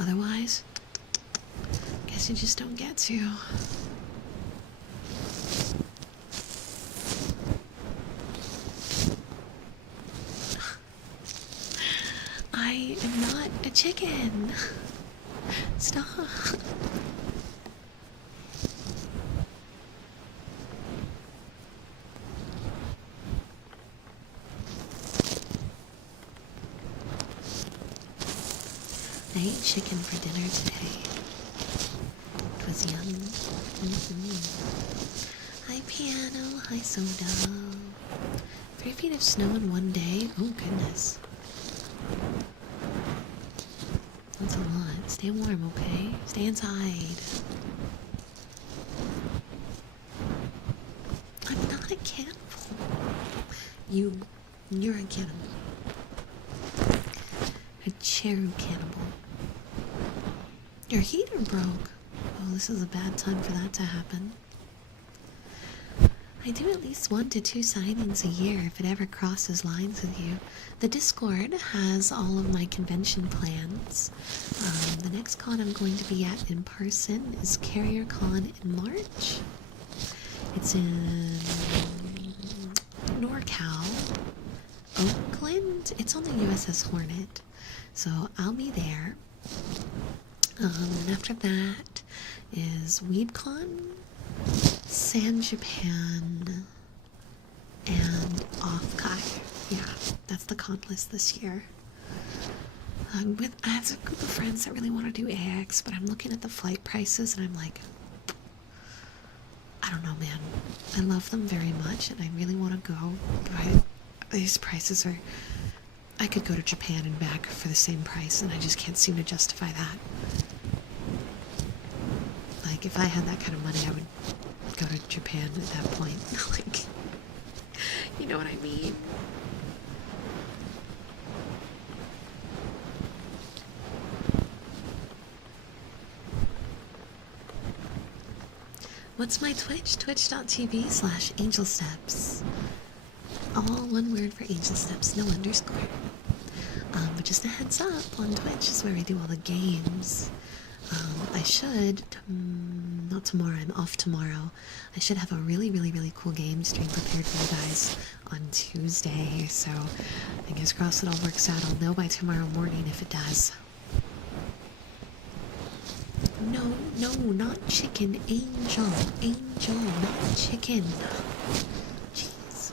Otherwise, guess you just don't get to. I am not a chicken. Stop. I ate chicken for dinner today. It was yum. Hi piano, hi soda. 3 feet of snow in one day? Oh goodness. That's a lot. Stay warm, okay? Stay inside. I'm not a cannibal. You're a cannibal. A cherub cannibal. Your heater broke. Oh, this is a bad time for that to happen. I do at least 1 to 2 signings a year if it ever crosses lines with you. The Discord has all of my convention plans. The next con I'm going to be at in person is Carrier Con in March. It's in NorCal, Oakland. It's on the USS Hornet, so I'll be there. And after that is WeebCon, San Japan, and Offkai. Yeah, that's the con list this year. I have a group of friends that really want to do AX, but I'm looking at the flight prices and I'm like, I don't know, man. I love them very much and I really want to go, but these prices are... I could go to Japan and back for the same price, and I just can't seem to justify that. Like, if I had that kind of money, I would go to Japan at that point. Like, you know what I mean? What's my Twitch? Twitch.tv/angelsteps. All one word for Angel Steps, no underscore. But just a heads up, on Twitch is where I do all the games. I should, not tomorrow, I'm off tomorrow. I should have a really, really, really cool game stream prepared for you guys on Tuesday, so fingers crossed it all works out. I'll know by tomorrow morning if it does. No, no, not chicken, Angel, Angel, not chicken. Jeez.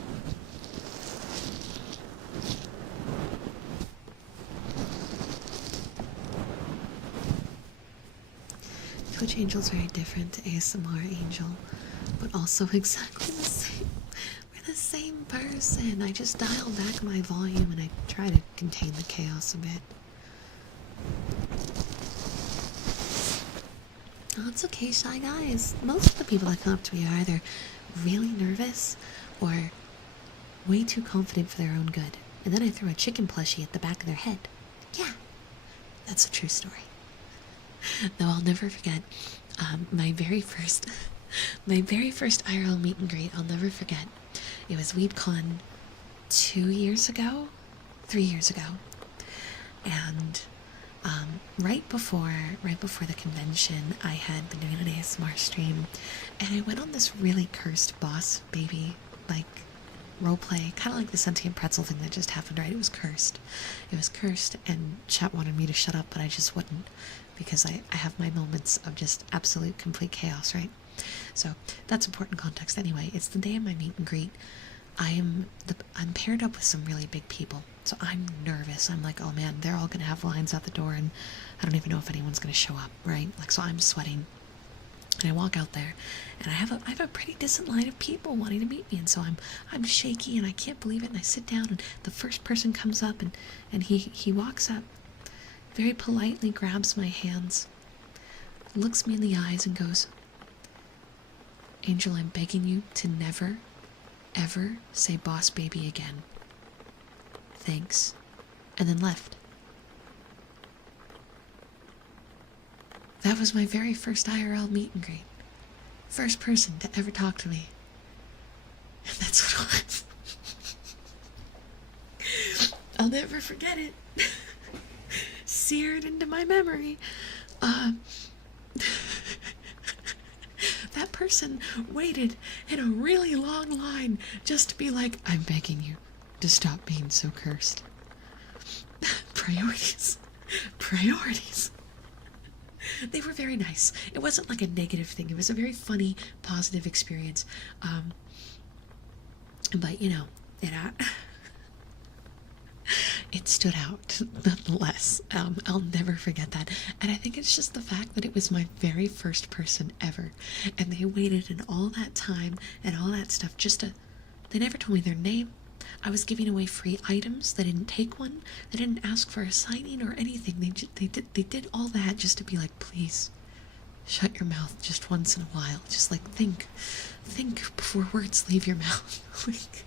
Twitch Angel's very different to ASMR Angel, but also exactly the same. We're the same person. I just dial back my volume and I try to contain the chaos a bit. Oh, it's okay, Shy Guys. Most of the people that come up to me are either really nervous or way too confident for their own good. And then I throw a chicken plushie at the back of their head. Yeah, that's a true story. Though I'll never forget my very first IRL meet and greet. I'll never forget. It was WeedCon 3 years ago, and right before the convention, I had been doing an ASMR stream, and I went on this really cursed boss baby like roleplay, kind of like the sentient pretzel thing that just happened. Right? It was cursed, and chat wanted me to shut up, but I just wouldn't, because I have my moments of just absolute complete chaos, right? So that's important context. Anyway, it's the day of my meet and greet. I'm paired up with some really big people, so I'm nervous. I'm like, oh man, they're all gonna have lines out the door, and I don't even know if anyone's gonna show up, right? Like, so I'm sweating, and I walk out there, and I have a pretty decent line of people wanting to meet me, and so I'm shaky, and I can't believe it, and I sit down, and the first person comes up, and he walks up, very politely grabs my hands, looks me in the eyes, and goes, Angel, I'm begging you to never, ever say boss baby again. Thanks. And then left. That was my very first IRL meet and greet. First person to ever talk to me. And that's what it was. I'll never forget it. Seared into my memory. That person waited in a really long line just to be like, I'm begging you to stop being so cursed. Priorities. Priorities. They were very nice. It wasn't like a negative thing. It was a very funny, positive experience. But, you know, it stood out nonetheless. I'll never forget that. And I think it's just the fact that it was my very first person ever. And they waited in all that time and all that stuff they never told me their name. I was giving away free items. They didn't take one. They didn't ask for a signing or anything. They did all that just to be like, please, shut your mouth just once in a while. Just like, think before words leave your mouth. Like,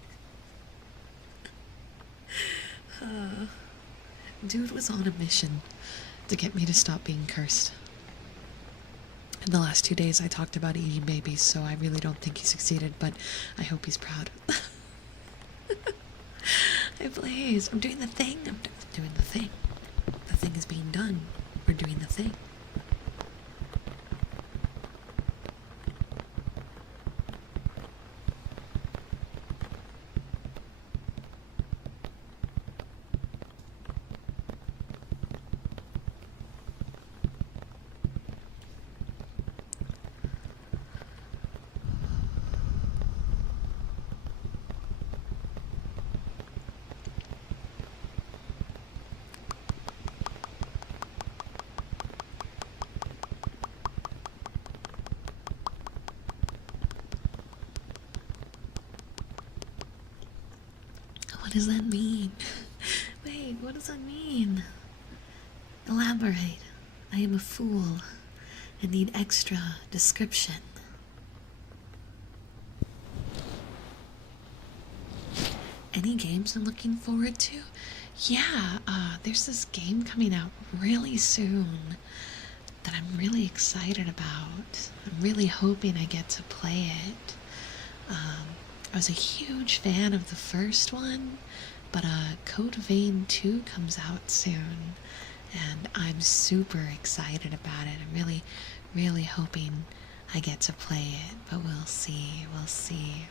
dude was on a mission to get me to stop being cursed. In the last 2 days I talked about eating babies, so I really don't think he succeeded, but I hope he's proud. Hey Blaze, I'm doing the thing. I'm doing the thing. The thing is being done. We're doing the thing. What does that mean? Wait, what does that mean? Elaborate. I am a fool and need extra description. Any games I'm looking forward to? Yeah, there's this game coming out really soon that I'm really excited about. I'm really hoping I get to play it. I was a huge fan of the first one, but Code Vein 2 comes out soon, and I'm super excited about it. I'm really, really hoping I get to play it, but we'll see, we'll see.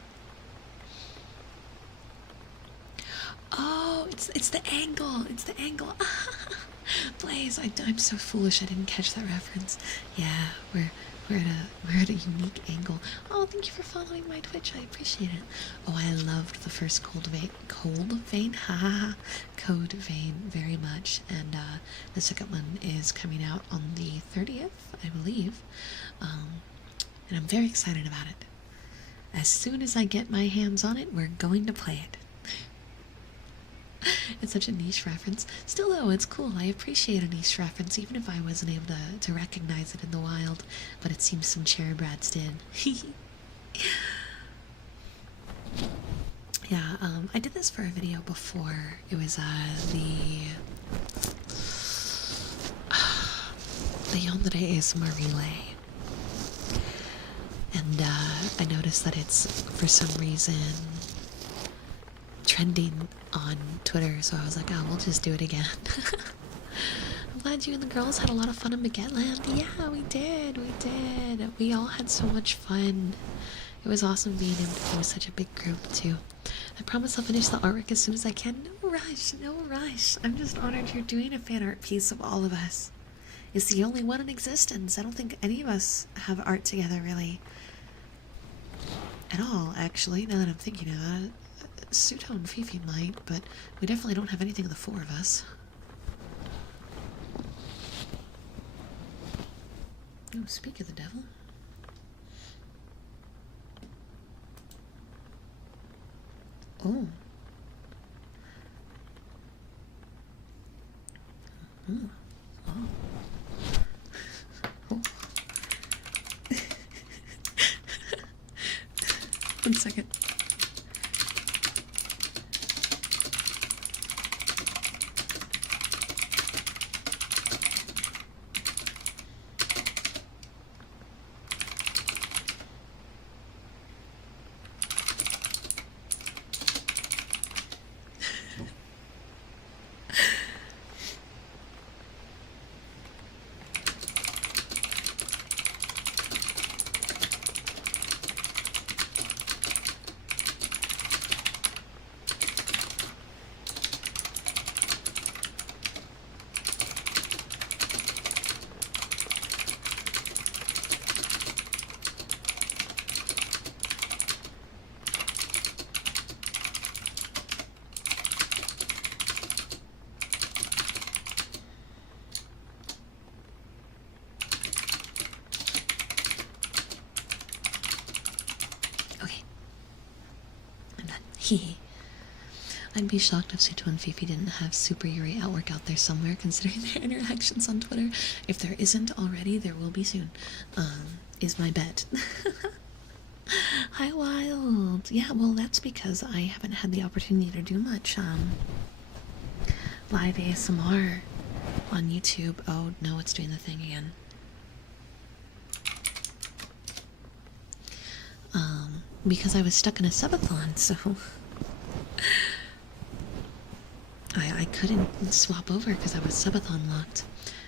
Oh, it's the angle. It's the angle. Blaze, I'm so foolish. I didn't catch that reference. Yeah, we're at a unique angle. Oh, thank you for following my Twitch. I appreciate it. Oh, I loved the first Code Vein, Code Vein very much. And the second one is coming out on the 30th, I believe. And I'm very excited about it. As soon as I get my hands on it, we're going to play it. It's such a niche reference. Still though, it's cool. I appreciate a niche reference, even if I wasn't able to recognize it in the wild. But it seems some cherry brats did. Yeah, I did this for a video before. It was the Yandere ASMR relay. And I noticed that it's, for some reason, trending on Twitter, so I was like, oh, we'll just do it again. I'm glad you and the girls had a lot of fun in Baguetteland. Yeah, we did. We all had so much fun. It was awesome being able to be with such a big group, too. I promise I'll finish the artwork as soon as I can. No rush, no rush. I'm just honored you're doing a fan art piece of all of us. It's the only one in existence. I don't think any of us have art together, really. At all, actually, now that I'm thinking about it. Suto and Fifi might, but we definitely don't have anything of the four of us. Oh, speak of the devil. Oh. Oh. Oh. Oh. 1 second. I'd be shocked if Suto and Fifi didn't have super Yuri artwork out there somewhere, considering their interactions on Twitter. If there isn't already, there will be soon, is my bet. Hi, Wild! Yeah, well, that's because I haven't had the opportunity to do much, live ASMR on YouTube. Oh, no, it's doing the thing again. Because I was stuck in a subathon, so I couldn't swap over because I was subathon locked.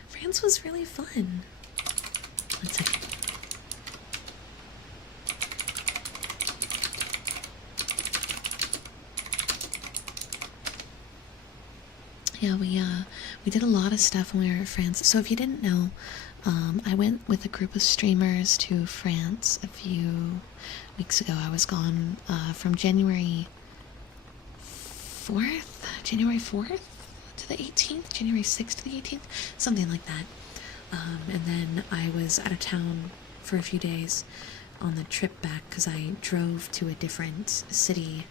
France was really fun. 1 second. Yeah, we did a lot of stuff when we were in France. So if you didn't know, I went with a group of streamers to France a few weeks ago. I was gone from January 4th to the 18th, January 6th to the 18th, something like that. And then I was out of town for a few days on the trip back because I drove to a different city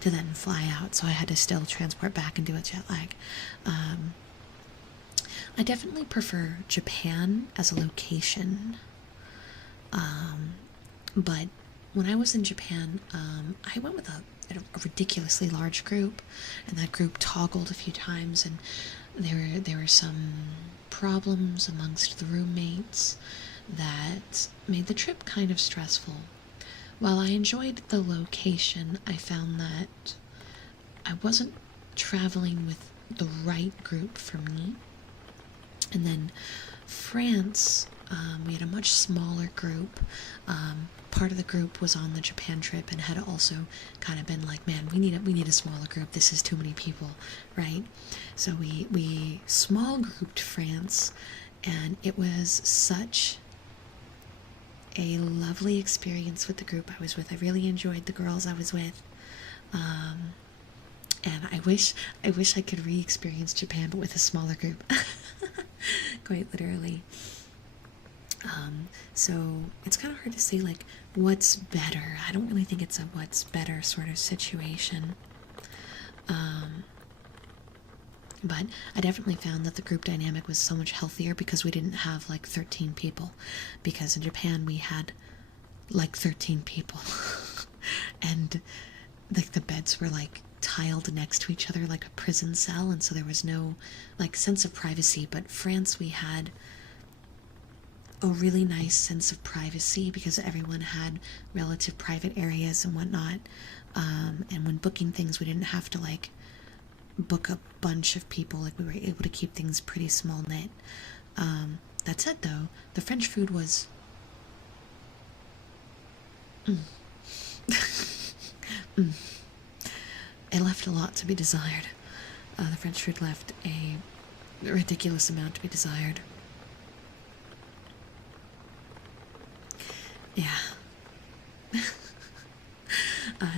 to then fly out, so I had to still transport back and do a jet lag. I definitely prefer Japan as a location, but when I was in Japan, I went with a ridiculously large group, and that group toggled a few times, and there were some problems amongst the roommates that made the trip kind of stressful. While I enjoyed the location, I found that I wasn't traveling with the right group for me. And then France, we had a much smaller group. Part of the group was on the Japan trip and had also kind of been like, man, we need a smaller group. This is too many people, right? So we small grouped France, and it was such a lovely experience with the group I was with. I really enjoyed the girls I was with. And I wish I could re-experience Japan, but with a smaller group. Quite literally. So it's kind of hard to say, like, what's better. I don't really think it's a what's better sort of situation. But I definitely found that the group dynamic was so much healthier because we didn't have like 13 people. Because in Japan we had like 13 people. And like the beds were like tiled next to each other like a prison cell, and so there was no like sense of privacy. But France, we had a really nice sense of privacy because everyone had relative private areas and whatnot. And when booking things, we didn't have to like book a bunch of people. Like, we were able to keep things pretty small knit. That said, though, the French food was it left a lot to be desired. The French food left a ridiculous amount to be desired. Yeah.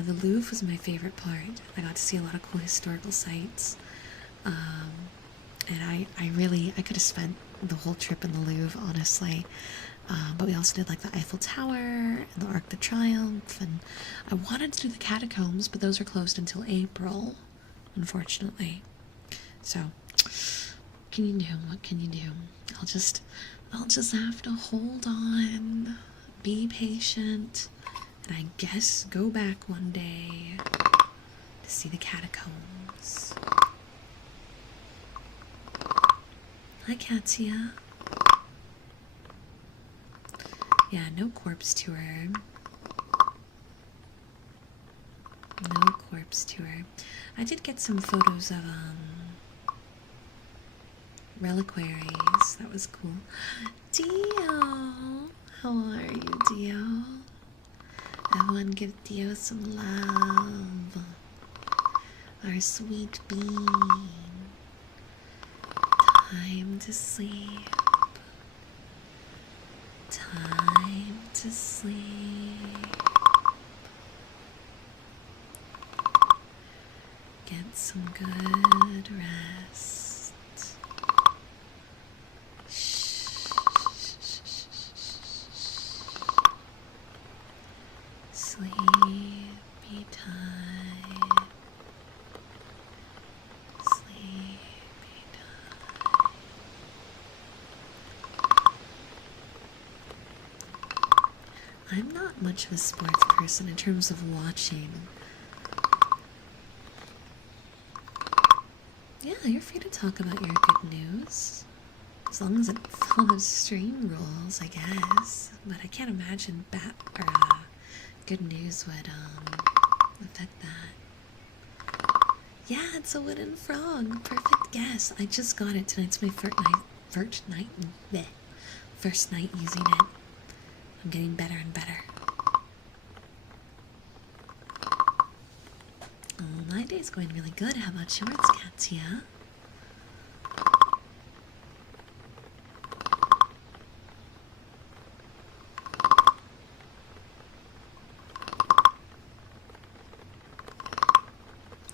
The Louvre was my favorite part. I got to see a lot of cool historical sites. And I could have spent the whole trip in the Louvre, honestly. But we also did like the Eiffel Tower and the Arc de Triomphe, and I wanted to do the catacombs, but those are closed until April, unfortunately. So, what can you do? What can you do? I'll just have to hold on, be patient, and I guess go back one day to see the catacombs. Hi, Katya. Yeah, no corpse tour. No corpse tour. I did get some photos of reliquaries. That was cool. Dio! How are you, Dio? Everyone give Dio some love. Our sweet bean. Time to sleep. Time to sleep. Get some good rest. Sleepy time. Sleepy time. I'm not much of a sports person in terms of watching. Yeah, you're free to talk about your good news. As long as it follows stream rules, I guess. But I can't imagine good news would affect that. Yeah, it's a wooden frog. Perfect guess. I just got it. Tonight's my first night using it. I'm getting better and better. Oh, my day's going really good. How about yours, Katya?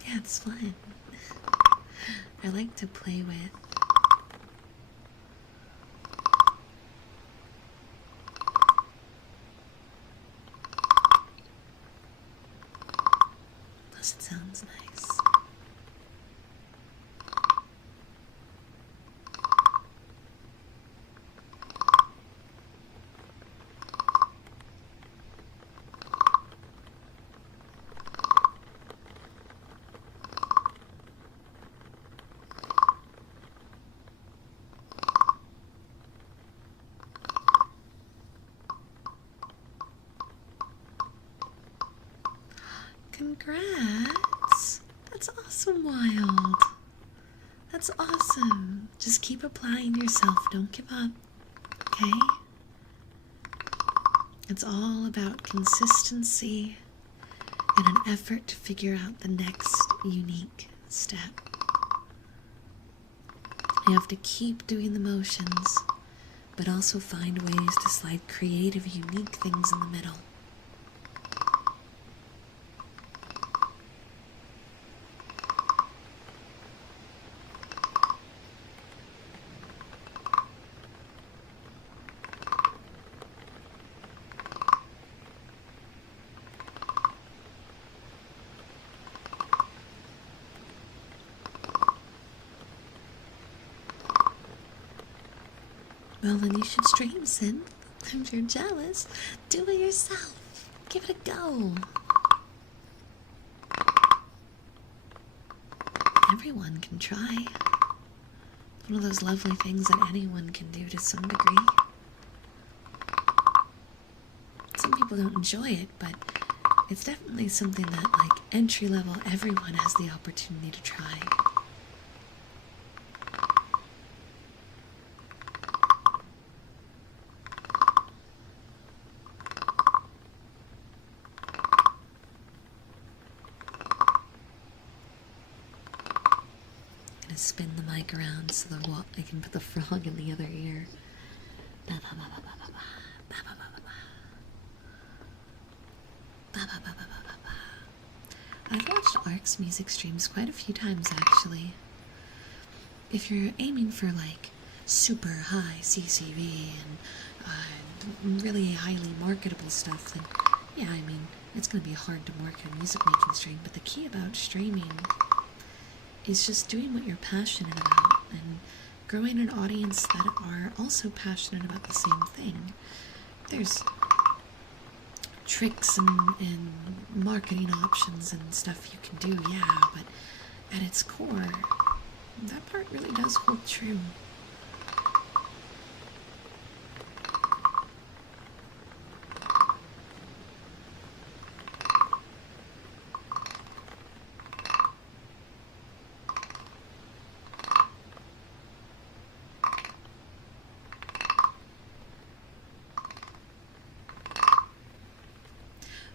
Yeah, it's fun. I like to play with Plus it sounds nice. Congrats! That's awesome, Wild. That's awesome. Just keep applying yourself. Don't give up. Okay? It's all about consistency and an effort to figure out the next unique step. You have to keep doing the motions, but also find ways to slide creative, unique things in the middle. Well, then you should stream, Sin. If you're jealous, do it yourself. Give it a go. Everyone can try. It's one of those lovely things that anyone can do to some degree. Some people don't enjoy it, but it's definitely something that, like, entry level, everyone has the opportunity to try. Spin the mic around so I can put the frog in the other ear. I've watched Ark's music streams quite a few times, actually. If you're aiming for, like, super high CCV and really highly marketable stuff, then yeah, I mean, it's going to be hard to market a music making stream, but the key about streaming is just doing what you're passionate about and growing an audience that are also passionate about the same thing. There's tricks and marketing options and stuff you can do, yeah, but at its core, that part really does hold true.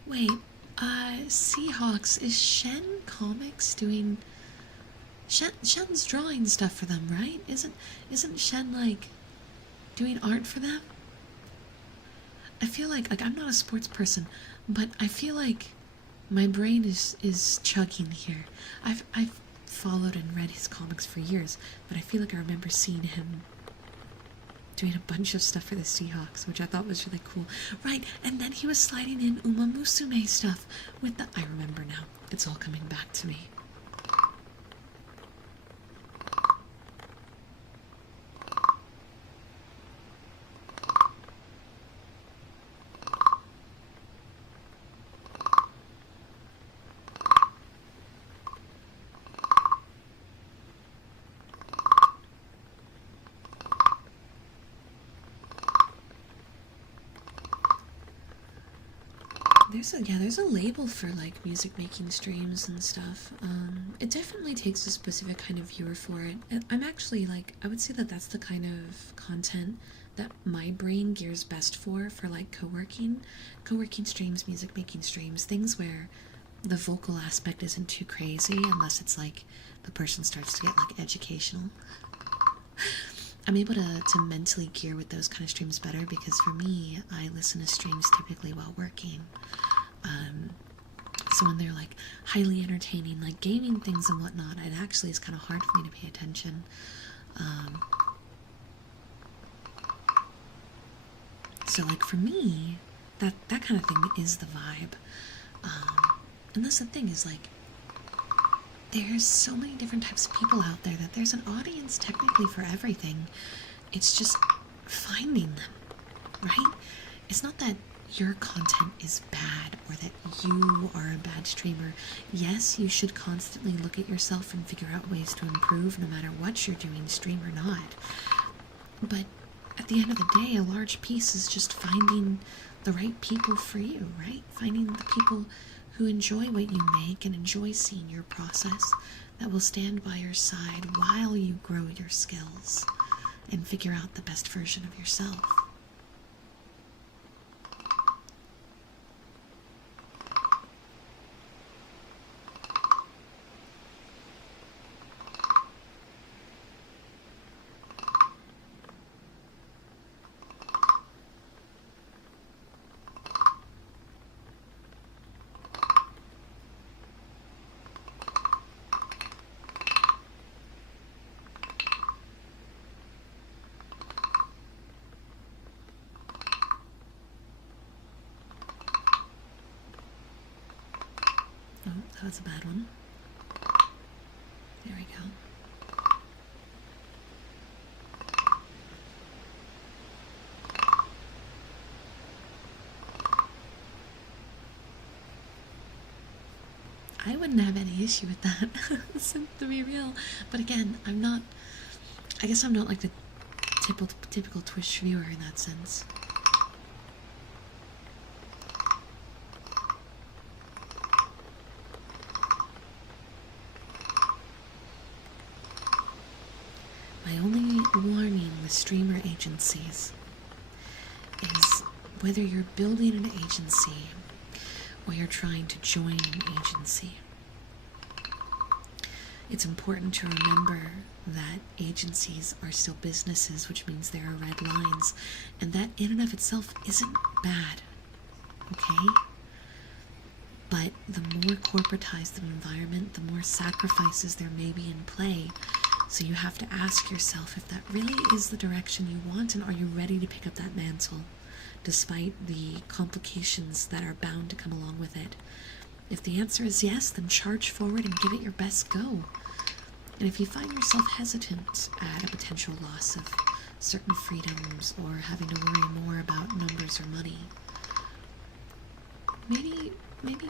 Wait, Seahawks, is Shen Comics doing... Shen's drawing stuff for them, right? Isn't Shen, like, doing art for them? I feel like I'm not a sports person, but I feel like my brain is chugging here. I've followed and read his comics for years, but I feel like I remember seeing him doing a bunch of stuff for the Seahawks, which I thought was really cool. Right, and then he was sliding in Uma Musume stuff with the... I remember now. It's all coming back to me. There's a label for, like, music making streams and stuff. It definitely takes a specific kind of viewer for it. I'm actually, like, I would say that that's the kind of content that my brain gears best for like, co-working streams, music making streams, things where the vocal aspect isn't too crazy unless it's, like, the person starts to get, like, educational. I'm able to mentally gear with those kind of streams better because for me, I listen to streams typically while working. So when they're, like, highly entertaining, like gaming things and whatnot, it actually is kind of hard for me to pay attention. So, like, for me, that kind of thing is the vibe. And that's the thing is, like, there's so many different types of people out there that there's an audience technically for everything. It's just finding them, right? It's not that your content is bad or that you are a bad streamer. Yes, you should constantly look at yourself and figure out ways to improve no matter what you're doing, stream or not. But at the end of the day, a large piece is just finding the right people for you, right? Finding the people who enjoy what you make and enjoy seeing your process, that will stand by your side while you grow your skills and figure out the best version of yourself. Oh, that was a bad one. There we go. I wouldn't have any issue with that, to be real. But again, I guess I'm not like the typical Twitch viewer in that sense. My only warning with streamer agencies is whether you're building an agency or you're trying to join an agency. It's important to remember that agencies are still businesses, which means there are red lines, and that in and of itself isn't bad, okay? But the more corporatized the environment, the more sacrifices there may be in play. So you have to ask yourself if that really is the direction you want, and are you ready to pick up that mantle, despite the complications that are bound to come along with it. If the answer is yes, then charge forward and give it your best go. And if you find yourself hesitant at a potential loss of certain freedoms or having to worry more about numbers or money, maybe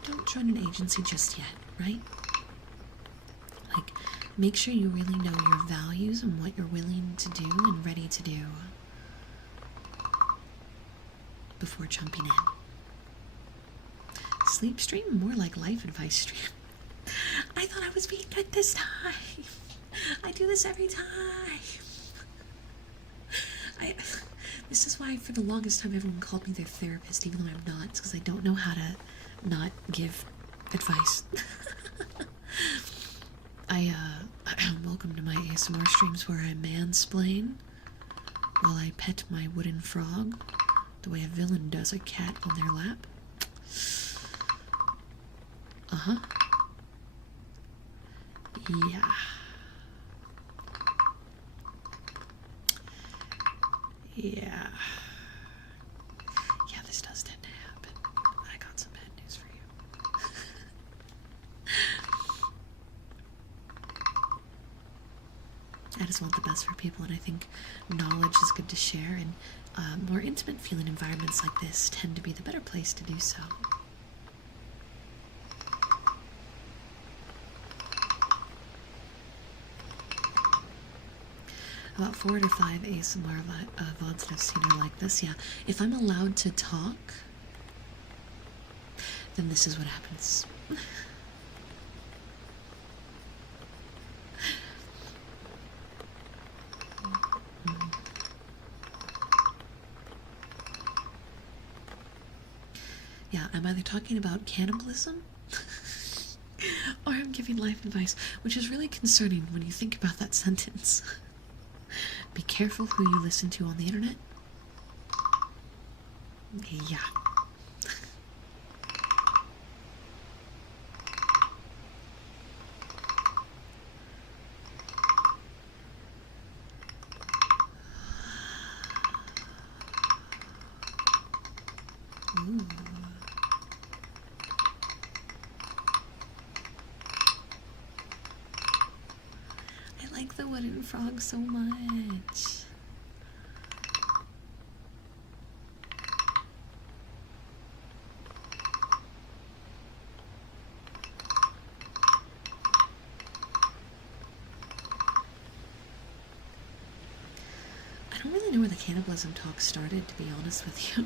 don't join an agency just yet, right? Like, make sure you really know your values and what you're willing to do and ready to do before jumping in. Sleep stream? More like life advice stream. I thought I was being good this time. I do this every time. This is why for the longest time everyone called me their therapist, even though I'm not. It's because I don't know how to not give advice. Welcome to my ASMR streams where I mansplain while I pet my wooden frog the way a villain does a cat on their lap. Yeah. Yeah. Yeah, this does tend to happen. I got some bad news for you. I just want the best for people, and I think knowledge is good to share, and more intimate feeling environments like this tend to be the better place to do so. About 4 to 5 ASMR VODs that I've seen are like this, yeah. If I'm allowed to talk, then this is what happens. Yeah, I'm either talking about cannibalism or I'm giving life advice, which is really concerning when you think about that sentence. Be careful who you listen to on the internet. Yeah. Ooh. like the wooden frog so much. I don't really know where the cannibalism talk started, to be honest with you.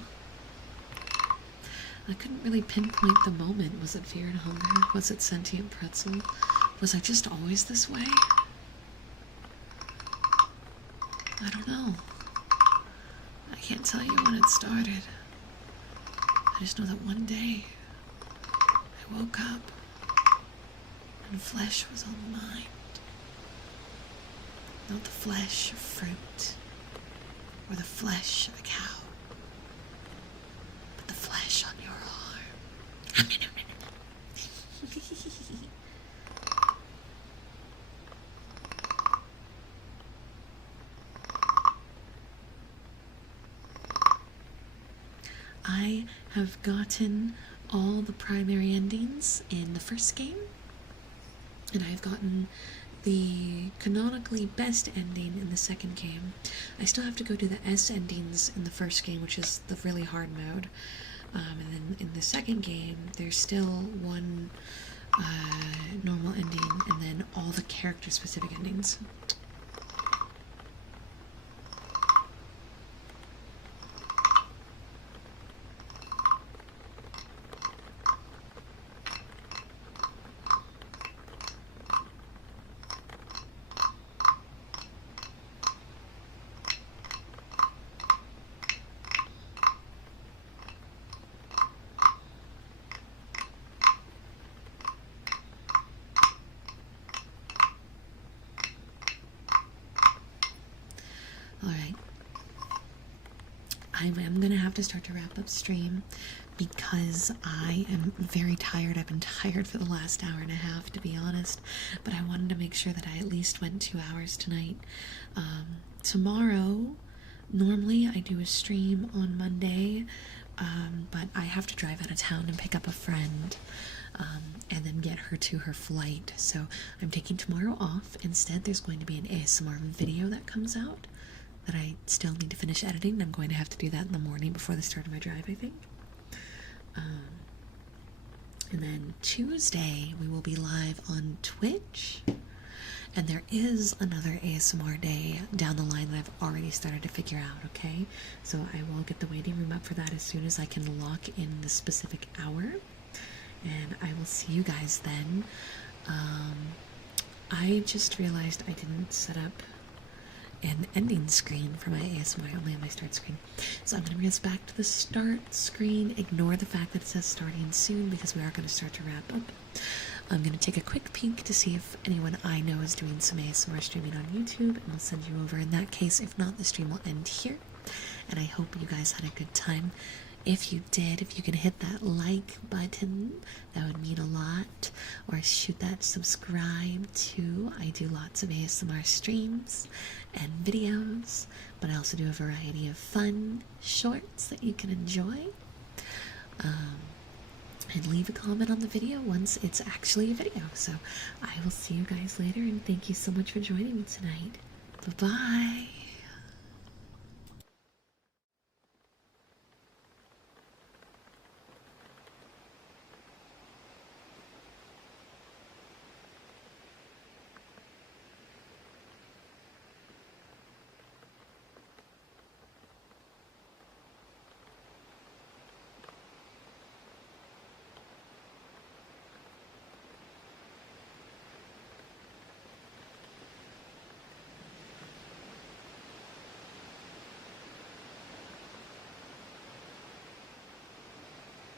I couldn't really pinpoint the moment. Was it fear and hunger? Was it sentient pretzel? Was I just always this way? I don't know. I can't tell you when it started. I just know that one day I woke up and flesh was on my mind. Not the flesh of fruit or the flesh of a cow, but the flesh on your arm. I have gotten all the primary endings in the first game, and I've gotten the canonically best ending in the second game. I still have to go do the S endings in the first game, which is the really hard mode. And then in the second game, there's still one normal ending, and then all the character-specific endings. Alright. I am going to have to start to wrap up stream because I am very tired. I've been tired for the last hour and a half, to be honest. But I wanted to make sure that I at least went 2 hours tonight. Tomorrow, normally I do a stream on Monday, but I have to drive out of town and pick up a friend. And then get her to her flight. So I'm taking tomorrow off. Instead, there's going to be an ASMR video that comes out that I still need to finish editing. I'm going to have to do that in the morning before the start of my drive, I think. And then Tuesday, we will be live on Twitch. And there is another ASMR day down the line that I've already started to figure out, okay? So I will get the waiting room up for that as soon as I can lock in the specific hour. And I will see you guys then. I just realized I didn't set up an ending screen for my ASMR, only on my start screen. So I'm going to bring us back to the start screen. Ignore the fact that it says starting soon because we are going to start to wrap up. I'm going to take a quick peek to see if anyone I know is doing some ASMR streaming on YouTube, and I'll send you over in that case. If not, the stream will end here. And I hope you guys had a good time. If you did, if you can hit that like button, that would mean a lot. Or shoot that subscribe too. I do lots of ASMR streams and videos, but I also do a variety of fun shorts that you can enjoy. And leave a comment on the video once it's actually a video. So I will see you guys later, and thank you so much for joining me tonight. Bye-bye.